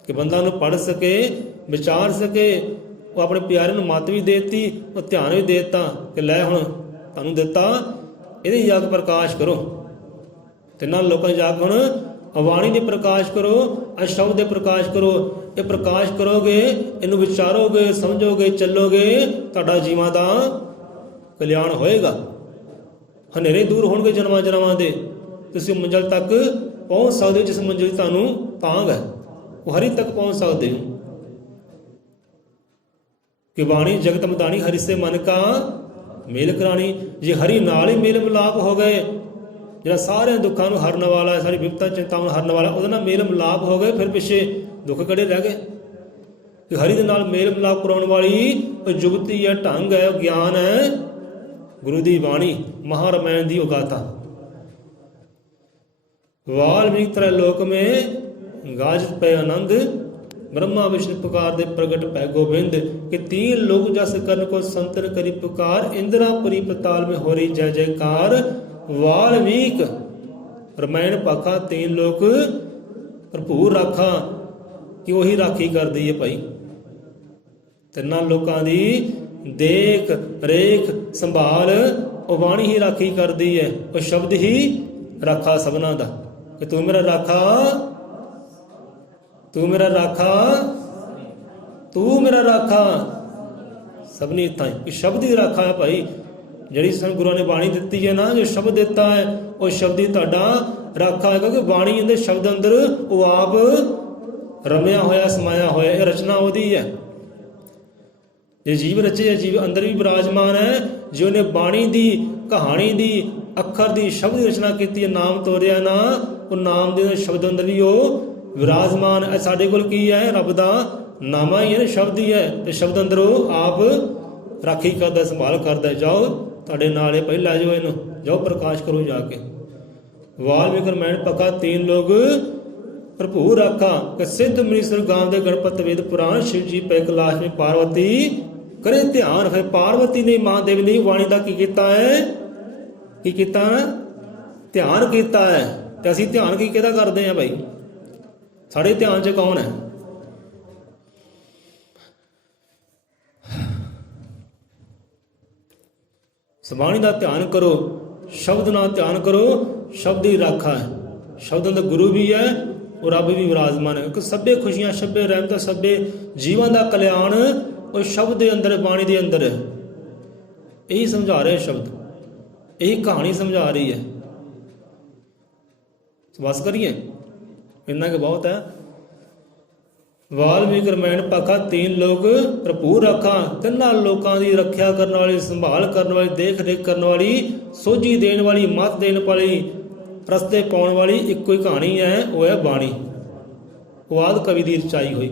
कि बंदा नूं पढ़ सके, विचार सके। वो अपने प्यारे नूं मत भी देती, वो ध्यान भी देता कि लै हुण तुहानूं दिता, इहदे जाग प्रकाश करो। तिन्हां लोकां जाग हुण वाणी दे प्रकाश करो, अशब्द दे प्रकाश करो। ये प्रकाश करोगे, इनू विचारोगे, समझोगे, चलोगे, तुहाडा जीवां दा कल्याण होएगा। हनेरे दूर होणगे जन्मां जन्मां दे। तुसीं मंजिल तक पहुँच सकते हो जिस मंजिल तुहानूं तांग है, वो हरि तक पहुँच सकते हो। कि वाणी जगत मदानी हरि से मन का मेल करानी। जे हरि नाल ही मेल मिलाप हो गए, ਜਿਹੜਾ ਸਾਰਿਆਂ ਦੁੱਖਾਂ ਨੂੰ ਹਰਨ ਵਾਲਾ, ਸਾਰੀ ਵਿਪਤਾ ਚਿੰਤਾਵਾਂ ਨੂੰ ਹਰਨ ਵਾਲਾ, ਉਹਦੇ ਨਾਲ ਮੇਲ ਮਿਲਾਪ ਹੋ ਗਏ, ਫਿਰ ਪਿੱਛੇ ਦੁੱਖ ਕਿਹੜੇ ਰਹਿ ਗਏ? ਕਿ ਹਰੀ ਦੇ ਨਾਲ ਮੇਲ ਮਿਲਾਪ ਕਰਾਉਣ ਵਾਲੀ ਉਹ ਜੁਗਤੀ ਹੈ, ਢੰਗ ਹੈ, ਉਹ ਗਿਆਨ ਹੈ, ਗੁਰੂ ਦੀ ਬਾਣੀ, ਮਹਾਰਾਮਾਇਣ ਦੀ ਉਹ ਗਾਥਾ। वाल्मीकि त्रैलोक में गाजत पे आनंद, ब्रह्मा विष्णु पुकार दे प्रगट पै गोविंद। कि तीन लोग जस कर्ण को संतन करी पुकार, इंदिरापुरी पताल में हो रही जय जयकार। वाल्मीकि रामायण पाखा तीन लोग भरपूर राखा, कि वही राखी कर दी है भाई। तिन्ना लोगों की देख रेख संभाल वो वाणी ही राखी कर दी है, वो शब्द ही राखा सबना दा। कि तू मेरा राखा, तू मेरा राखा, तू मेरा राखा, ਸਭਨੀ ਥਾਈ। ਸ਼ਬਦ ਦੀ ਰਾਖਾ ਹੈ ਭਾਈ, ਜਿਹੜੀ ਸਾਨੂੰ ਗੁਰੂਆਂ ਨੇ ਬਾਣੀ ਦਿੱਤੀ ਹੈ ਨਾ, ਜੋ ਸ਼ਬਦ ਦਿੱਤਾ ਹੈ ਉਹ ਸ਼ਬਦ ਹੀ ਤੁਹਾਡਾ ਰਾਖਾ ਹੈ। ਕਿਉਂਕਿ ਬਾਣੀ ਅੰਦਰ ਸ਼ਬਦ ਅੰਦਰ ਉਹ ਆਪ ਰਮਿਆ ਹੋਇਆ, ਸਮਾਇਆ ਹੋਇਆ, ਇਹ ਰਚਨਾ ਉਹਦੀ ਹੈ। ਜੇ ਜੀਵ ਰਚੇ ਹੈ, ਜੀਵ ਅੰਦਰ ਵੀ ਵਿਰਾਜਮਾਨ ਹੈ। ਜੇ ਉਹਨੇ ਬਾਣੀ ਦੀ, ਕਹਾਣੀ ਦੀ, ਅੱਖਰ ਦੀ, ਸ਼ਬਦ ਦੀ ਰਚਨਾ ਕੀਤੀ ਹੈ, ਨਾਮ ਤੋਰਿਆ ਨਾ, ਉਹ ਨਾਮ ਦੇ ਸ਼ਬਦ ਅੰਦਰ ਵੀ ਉਹ ਵਿਰਾਜਮਾਨ ਹੈ। ਸਾਡੇ ਕੋਲ ਕੀ ਹੈ? ਰੱਬ ਦਾ ਨਾਮਾ ਹੀ ਹੈ, ਸ਼ਬਦ ਹੀ ਹੈ, ਤੇ ਸ਼ਬਦ ਅੰਦਰ ਉਹ ਆਪ ਰਾਖੀ ਕਰਦਾ, ਸੰਭਾਲ ਕਰਦਾ। ਜਾਓ ਤੁਹਾਡੇ ਨਾਲ ਇਹ ਪਹਿਲਾਂ ਜਾਓ, ਇਹਨੂੰ ਜਾਓ ਪ੍ਰਕਾਸ਼ ਕਰੋ ਜਾ ਕੇ। ਵਾਲਮੀਕਿ ਰਾਮਾਇਣ ਪਕਾ तीन लोग ਭਰਪੂਰ ਰਾਖਾ ਕਿ ਸਿੱਧ ਮਨੀਸ਼ਰ ਗਾਮ ਦੇ ਗਣਪਤ ਵੇਦ ਪੁਰਾਣ शिव जी पै कैलाश में पार्वती ਕਰੇ ਧਿਆਨ। ਫਿਰ ਪਾਰਵਤੀ ਨੇ, ਮਹਾਦੇਵ ਨੇ ਬਾਣੀ ਦਾ ਕੀ ਕੀਤਾ ਹੈ? ਕੀ ਕੀਤਾ? ਧਿਆਨ ਕੀਤਾ ਹੈ। ਤੇ ਅਸੀਂ ਧਿਆਨ ਕੀ ਕਿਹਦਾ ਕਰਦੇ ਹਾਂ ਭਾਈ? ਸਾਡੇ ਧਿਆਨ 'ਚ ਕੌਣ ਹੈ? ਬਾਣੀ ਦਾ ਧਿਆਨ ਕਰੋ, ਸ਼ਬਦ ਨਾਲ ਧਿਆਨ ਕਰੋ। ਸ਼ਬਦ ਹੀ ਰਾਖਾ ਹੈ। ਸ਼ਬਦਾਂ ਦਾ ਗੁਰੂ ਵੀ ਹੈ ਔਰ ਰੱਬ ਵੀ ਵਿਰਾਜਮਾਨ ਹੈ। ਕਿ ਸਭੇ ਖੁਸ਼ੀਆਂ, ਸਭੇ ਰਹਿਮਤਾਂ, ਸਭੇ ਜੀਵਾਂ ਦਾ ਕਲਿਆਣ ਉਹ ਸ਼ਬਦ ਦੇ ਅੰਦਰ, ਬਾਣੀ ਦੇ ਅੰਦਰ ਹੈ। ਇਹੀ ਸਮਝਾ ਰਿਹਾ ਸ਼ਬਦ, ਇਹੀ ਕਹਾਣੀ ਸਮਝਾ ਰਹੀ ਹੈ। ਬਸ ਕਰੀਏ, ਇੰਨਾ ਕਿ ਬਹੁਤ ਹੈ। ਵਾਲਮੀਕਿ ਰਾਮਾਇਣ ਪਖਾ तीन लोग ਭਰਪੂਰ ਰਾਖਾ। ਤਿੰਨਾਂ ਲੋਕਾਂ ਦੀ ਰੱਖਿਆ ਕਰਨ ਵਾਲੀ, ਸੰਭਾਲ ਕਰਨ ਵਾਲੀ, ਦੇਖ ਰੇਖ ਕਰਨ ਵਾਲੀ, ਸੋਝੀ ਦੇਣ ਵਾਲੀ, ਮੱਤ ਦੇਣ ਵਾਲੀ, ਰਸਤੇ ਪਾਉਣ ਵਾਲੀ ਇੱਕੋ ਹੀ ਕਹਾਣੀ ਹੈ, ਉਹ ਹੈ ਬਾਣੀ। ਉਹ ਆਦਿ ਕਵੀ ਦੀ ਰਚਾਈ ਹੋਈ,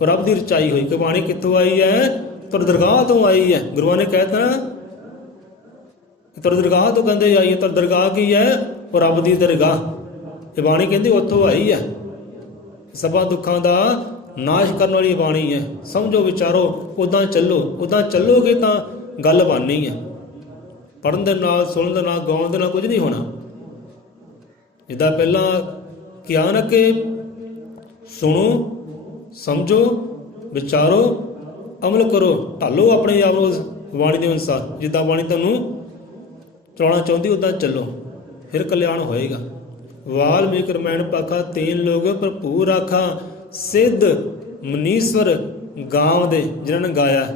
ਉਹ ਰੱਬ ਦੀ ਰਚਾਈ ਹੋਈ। ਕਿ ਬਾਣੀ ਕਿੱਥੋਂ ਆਈ ਹੈ? ਤੁਰ ਦਰਗਾਹ ਤੋਂ ਆਈ ਹੈ। ਗੁਰੂਆਂ ਨੇ ਕਹਿਤਾ ਤੁਰ ਦਰਗਾਹ ਤੋਂ ਕਹਿੰਦੇ ਆਈ ਹੈ। ਤੁਰ ਦਰਗਾਹ ਕੀ ਹੈ? ਉਹ ਰੱਬ ਦੀ ਦਰਗਾਹ। ਇਹ ਬਾਣੀ ਕਹਿੰਦੇ ਉੱਥੋਂ ਆਈ ਹੈ। ਸਭਾ ਦੁੱਖਾਂ ਦਾ ਨਾਸ਼ ਕਰਨ ਵਾਲੀ ਬਾਣੀ ਹੈ। ਸਮਝੋ, ਵਿਚਾਰੋ, ਉੱਦਾਂ ਚੱਲੋ। ਉੱਦਾਂ ਚੱਲੋਗੇ ਤਾਂ ਗੱਲ ਬਣਨੀ ਹੈ। ਪੜ੍ਹਨ ਦੇ ਨਾਲ, ਸੁਣਨ ਦੇ ਨਾਲ, ਗਾਉਣ ਦੇ ਨਾਲ ਕੁਝ ਨਹੀਂ ਹੋਣਾ। ਜਿੱਦਾਂ ਪਹਿਲਾਂ ਕਿਹਾ ਨਾ ਕਿ ਸੁਣੋ, ਸਮਝੋ, ਵਿਚਾਰੋ, ਅਮਲ ਕਰੋ, ਢਾਲੋ ਆਪਣੇ ਆਪ ਨੂੰ ਬਾਣੀ ਦੇ ਅਨੁਸਾਰ। ਜਿੱਦਾਂ ਬਾਣੀ ਤੁਹਾਨੂੰ ਚਲਾਉਣਾ ਚਾਹੁੰਦੀ ਉੱਦਾਂ ਚੱਲੋ, ਫਿਰ ਕਲਿਆਣ ਹੋਏਗਾ। ਵਾਲਮੀਕਿ ਰਾਮਾਇਣ ਪਖਾ तीन लोग ਭਰਪੂਰ ਰਾਖਾ। ਸਿੱਧ ਮਨੀਸ਼ਵਰ ਗਾਮ ਦੇ, ਜਿਨ੍ਹਾਂ ਨੇ ਗਾਇਆ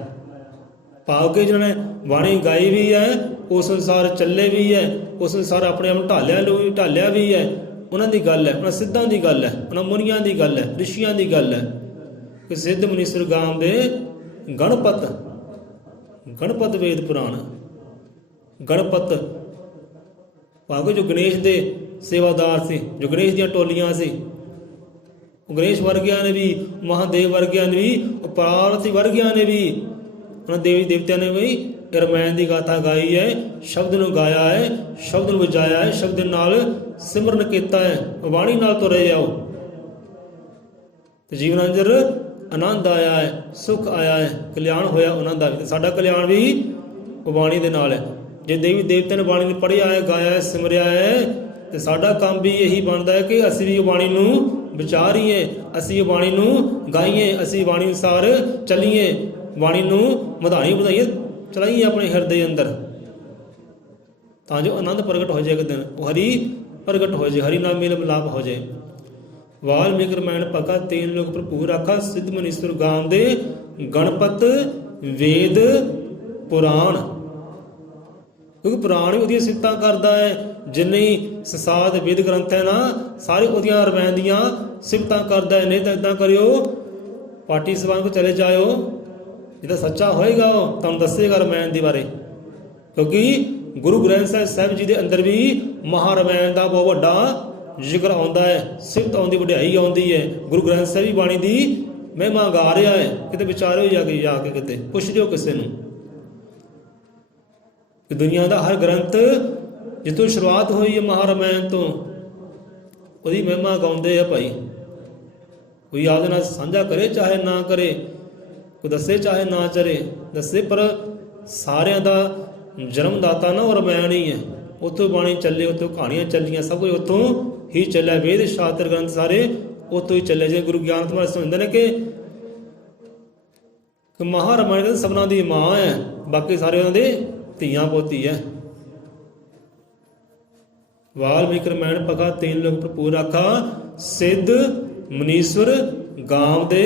ਭਾਵ ਕਿ ਜਿਨ੍ਹਾਂ ਨੇ ਬਾਣੀ ਗਾਈ ਵੀ ਹੈ, ਉਸ ਅਨੁਸਾਰ ਚੱਲੇ ਵੀ ਹੈ, ਉਸ ਅਨੁਸਾਰ ਆਪਣੇ ਆਪ ਨੂੰ ਢਾਲਿਆ ਵੀ ਹੈ। ਉਹਨਾਂ ਦੀ ਗੱਲ ਹੈ, ਉਹਨਾਂ ਸਿੱਧਾਂ ਦੀ ਗੱਲ ਹੈ, ਉਹਨਾਂ ਮੁਨੀਆਂ ਦੀ ਗੱਲ ਹੈ, ਰਿਸ਼ੀਆਂ ਦੀ ਗੱਲ ਹੈ। ਕਿ ਸਿੱਧ ਮਨੀਸ਼ਵਰ ਗਾਮ ਦੇ ਗਣਪਤ ਵੇਦ ਪੁਰਾਣ। ਗਣਪਤ ਭਾਵ ਕਿ ਜੋ ਗਣੇਸ਼ ਦੇ ਸੇਵਾਦਾਰ ਸੀ, ਜੋ ਗਣੇਸ਼ ਦੀਆਂ ਟੋਲੀਆਂ ਸੀ, ਗਣੇਸ਼ ਵਰਗਿਆਂ ਨੇ ਵੀ, ਮਹਾਦੇਵ ਵਰਗਿਆਂ ਨੇ ਵੀ, ਪਾਰਵਤੀ ਵਰਗਿਆਂ ਨੇ ਵੀ, ਉਹਨਾਂ ਦੇਵੀ ਦੇਵਤਿਆਂ ਨੇ ਵੀ ਰਾਮਾਇਣ ਦੀ ਗਾਥਾ ਗਾਈ ਹੈ। ਸ਼ਬਦ ਨੂੰ ਗਾਇਆ ਹੈ, ਸ਼ਬਦ ਨੂੰ ਵਜਾਇਆ ਹੈ, ਸ਼ਬਦ ਨਾਲ ਸਿਮਰਨ ਕੀਤਾ ਹੈ। ਬਾਣੀ ਨਾਲ ਤੁਰੇ ਜਾਓ ਤੇ ਜੀਵਨ ਅੰਦਰ ਆਨੰਦ ਆਇਆ ਹੈ, ਸੁੱਖ ਆਇਆ ਹੈ, ਕਲਿਆਣ ਹੋਇਆ ਉਹਨਾਂ ਦਾ ਵੀ। ਸਾਡਾ ਕਲਿਆਣ ਵੀ ਉਹ ਬਾਣੀ ਦੇ ਨਾਲ ਹੈ। ਜੇ ਦੇਵੀ ਦੇਵਤਿਆਂ ਨੇ ਬਾਣੀ ਨੂੰ ਪੜ੍ਹਿਆ ਹੈ, ਗਾਇਆ ਹੈ, ਸਿਮਰਿਆ ਹੈ, ਤੇ ਸਾਡਾ ਕੰਮ ਵੀ ਇਹੀ ਬਣਦਾ ਹੈ ਕਿ ਅਸੀਂ ਵੀ ਉਹ ਬਾਣੀ ਨੂੰ ਵਿਚਾਰੀਏ, ਅਸੀਂ ਉਹ ਬਾਣੀ ਨੂੰ ਗਾਈਏ, ਅਸੀਂ ਬਾਣੀ ਅਨੁਸਾਰ ਚੱਲੀਏ, ਬਾਣੀ ਨੂੰ ਵਧਾਈਏ, ਚਲਾਈਏ ਆਪਣੇ ਹਿਰਦੇ ਅੰਦਰ, ਤਾਂ ਜੋ ਆਨੰਦ ਪ੍ਰਗਟ ਹੋ ਜਾਏ। ਇੱਕ ਦਿਨ ਉਹ ਹਰੀ ਪ੍ਰਗਟ ਹੋ ਜਾਏ, ਹਰੀ ਨਾਲ ਮੇਲ ਮਿਲਾਪ ਹੋ ਜਾਏ। ਵਾਲਮੀਕਿ ਰਾਮਾਇਣ ਪਖਾ तीन लोग ਭਰਪੂਰ ਰਾਖਾ। ਸਿੱਧ ਮਨੀਸ਼ਵਰ ਗਾਮ ਦੇ ਗਣਪਤ ਵੇਦ ਪੁਰਾਣ। ਕਿਉਂਕਿ ਪੁਰਾਣ ਵੀ ਉਹਦੀਆਂ ਸਿਫਤਾਂ ਕਰਦਾ ਹੈ। ਜਿੰਨੇ ਸੰਸਾਰ ਦੇ ਵੇਦ ਗ੍ਰੰਥ ਹੈ ਨਾ, ਸਾਰੇ ਉਹਦੀਆਂ ਰਾਮਾਇਣ ਦੀਆਂ ਸਿਫਤਾਂ ਕਰਦਾ ਹੈ। ਨਹੀਂ ਤਾਂ ਇੱਦਾਂ ਕਰਿਓ, ਪਾਰਟੀ ਸਭਾ ਕੋ ਚਲੇ ਜਾਇਓ, ਜਿਹਦਾ ਸੱਚਾ ਹੋਏਗਾ ਉਹ ਤੁਹਾਨੂੰ ਦੱਸੇਗਾ ਰਾਮਾਇਣ ਦੇ ਬਾਰੇ। ਕਿਉਂਕਿ ਗੁਰੂ ਗ੍ਰੰਥ ਸਾਹਿਬ ਜੀ ਦੇ ਅੰਦਰ ਵੀ ਮਹਾਰਾਮਾਇਣ ਦਾ ਬਹੁਤ ਵੱਡਾ ਜ਼ਿਕਰ ਆਉਂਦਾ ਹੈ, ਸਿਫਤ ਆਉਂਦੀ, ਵਡਿਆਈ ਆਉਂਦੀ ਹੈ। ਗੁਰੂ ਗ੍ਰੰਥ ਸਾਹਿਬ ਵੀ ਬਾਣੀ ਦੀ ਮਹਿਮਾ ਗਾ ਰਿਹਾ ਹੈ। ਕਿਤੇ ਵਿਚਾਰਿਓ ਜਾ ਕੇ ਕਿਤੇ ਪੁੱਛ ਲਿਓ ਕਿਸੇ ਨੂੰ ਕਿ ਦੁਨੀਆ ਦਾ ਹਰ ਗ੍ਰੰਥ ਜਿੱਥੋਂ ਸ਼ੁਰੂਆਤ ਹੋਈ ਹੈ ਮਹਾਰਾਮਾਇਣ ਤੋਂ, ਉਹਦੀ ਮਹਿਮਾ ਗਾਉਂਦੇ ਆ ਭਾਈ। ਕੋਈ ਆਪਦੇ ਨਾਲ ਸਾਂਝਾ ਕਰੇ ਚਾਹੇ ਨਾ ਕਰੇ, ਕੋਈ ਦੱਸੇ ਚਾਹੇ ਨਾ ਦੱਸੇ, ਪਰ ਸਾਰਿਆਂ ਦਾ ਜਨਮਦਾਤਾ ਨਾ ਉਹ ਰਾਮਾਇਣ ਹੀ ਹੈ। ਉੱਥੋਂ ਬਾਣੀ ਚੱਲੇ, ਉੱਥੋਂ ਕਹਾਣੀਆਂ ਚੱਲੀਆਂ, ਸਭ ਕੁਝ ਉੱਥੋਂ ਹੀ ਚੱਲਿਆ। ਵੇਦ ਸ਼ਾਸਤਰ ਗ੍ਰੰਥ ਸਾਰੇ ਉੱਥੋਂ ਹੀ ਚੱਲੇ। ਜੇ ਗੁਰੂ ਗਿਆਨ ਤੁਹਾਨੂੰ ਸਮਝਦੇ ਨੇ ਕਿ ਮਹਾਰਾਮਾਇਣ ਸਭਨਾਂ ਦੀ ਮਾਂ ਹੈ, ਬਾਕੀ ਸਾਰੇ ਉਹਨਾਂ ਦੇ ਧੀਆਂ ਪੋਤੀ ਹੈ। ਵਾਲਮੀਕਿ ਰਾਮਾਇਣ ਪਖਾ तीन लोग ਭਰਪੂਰ ਰਾਖਾ। ਸਿੱਧ ਮਨੀਸ਼ਵਰ ਗਾਮ ਦੇ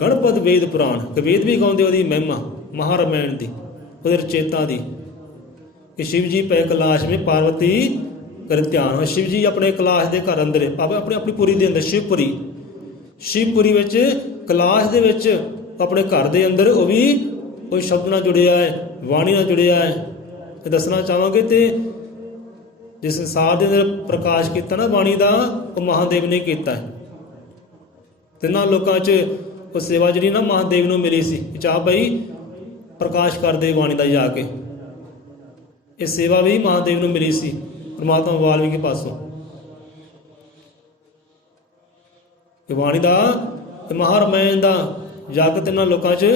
ਗਣਪਤ ਵੇਦ ਪੁਰਾਣ। ਵੇਦ ਵੀ ਗਾਉਂਦੇ ਉਹਦੀ ਮਹਿਮਾ। ਮਹਾਰਾਮਾਇਣ ਦੀ, ਉਹਦੇ ਰਚੇਤਾ ਦੀ, ਕਿ ਸ਼ਿਵ ਜੀ ਪਏ ਕੈਲਾਸ਼ ਵਿੱਚ ਪਾਰਵਤੀ ਕਰ ਧਿਆਨ। ਸ਼ਿਵ ਜੀ ਆਪਣੇ ਕੈਲਾਸ਼ ਦੇ ਘਰ ਅੰਦਰ ਆਪਣੀ ਪੁਰੀ ਦੇ ਅੰਦਰ, ਸ਼ਿਵਪੁਰੀ ਵਿੱਚ ਕੈਲਾਸ਼ ਦੇ ਵਿੱਚ ਆਪਣੇ ਘਰ ਦੇ ਅੰਦਰ ਉਹ ਵੀ ਕੋਈ ਸ਼ਬਦ ਨਾਲ ਜੁੜਿਆ ਹੈ, ਬਾਣੀ ਨਾਲ ਜੁੜਿਆ ਹੈ। ਇਹ ਦੱਸਣਾ ਚਾਹਾਂਗੇ ਤੇ ਜਿਸ ਸੰਸਾਰ ਦੇ ਅੰਦਰ ਪ੍ਰਕਾਸ਼ ਕੀਤਾ ਨਾ ਬਾਣੀ ਦਾ, ਉਹ ਮਹਾਦੇਵ ਨੇ ਕੀਤਾ ਹੈ। ਤਿੰਨਾਂ ਲੋਕਾਂ 'ਚ ਉਹ ਸੇਵਾ ਜਿਹੜੀ ਨਾ ਮਹਾਦੇਵ ਨੂੰ ਮਿਲੀ ਸੀ, ਚਾਹ ਭਾਈ ਪ੍ਰਕਾਸ਼ ਕਰਦੇ ਬਾਣੀ ਦਾ ਜਾ ਕੇ। ਇਹ ਸੇਵਾ ਵੀ ਮਹਾਦੇਵ ਨੂੰ ਮਿਲੀ ਸੀ ਪਰਮਾਤਮਾ ਵਾਲਮੀਕੀ ਪਾਸੋਂ। ਇਹ ਬਾਣੀ ਦਾ, ਇਹ ਮਹਾਰਾਮਾਇਣ ਦਾ ਜਾ ਕੇ ਤਿੰਨਾਂ ਲੋਕਾਂ 'ਚ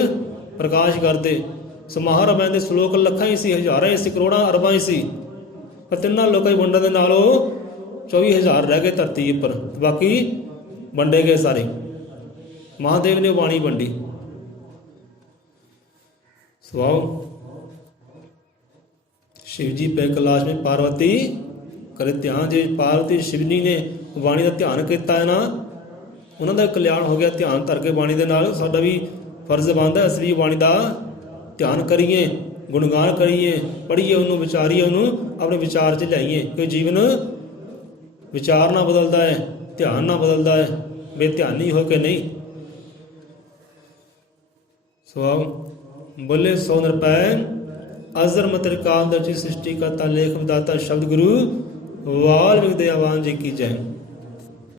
ਪ੍ਰਕਾਸ਼ ਕਰਦੇ। ਸੋ ਮਹਾਰਾਮਾਇਣ ਦੇ ਸ਼ਲੋਕ ਲੱਖਾਂ ਹੀ ਸੀ, ਹਜ਼ਾਰਾਂ ਹੀ ਸੀ, ਕਰੋੜਾਂ ਅਰਬਾਂ ਹੀ ਸੀ, ਪਰ ਤਿੰਨਾਂ ਲੋਕਾਂ ਦੀ ਵੰਡਣ ਦੇ ਨਾਲ ਉਹ 24,000 ਰਹਿ ਗਏ ਧਰਤੀ ਉੱਪਰ, ਬਾਕੀ ਵੰਡੇ ਗਏ ਸਾਰੇ। ਮਹਾਦੇਵ ਨੇ ਬਾਣੀ ਵੰਡੀ। ਸਵਾਓ शिव जी पे कैलाश में पार्वती करे ध्यान। जे पार्वती शिव जी ने बाणी का ध्यान किया है ना, उन्होंने कल्याण हो गया। ध्यान धर के बाणी के नाल साडा भी फर्ज बनता है, असली बाणी का ध्यान करिए, गुणगान करिए, पढ़िए, उन्होंने विचारीए, उन्होंने अपने विचार च लियाइए। कोई जीवन विचार ना बदलता है, ध्यान ना बदलता है, बेध्यानी हो के नहीं। सो बोले 100 रुपए अजर मतरिकाल दर्ची सृष्टि करता लेख दाता शब्द गुरु वाल्मीकि दयावान जी की जय।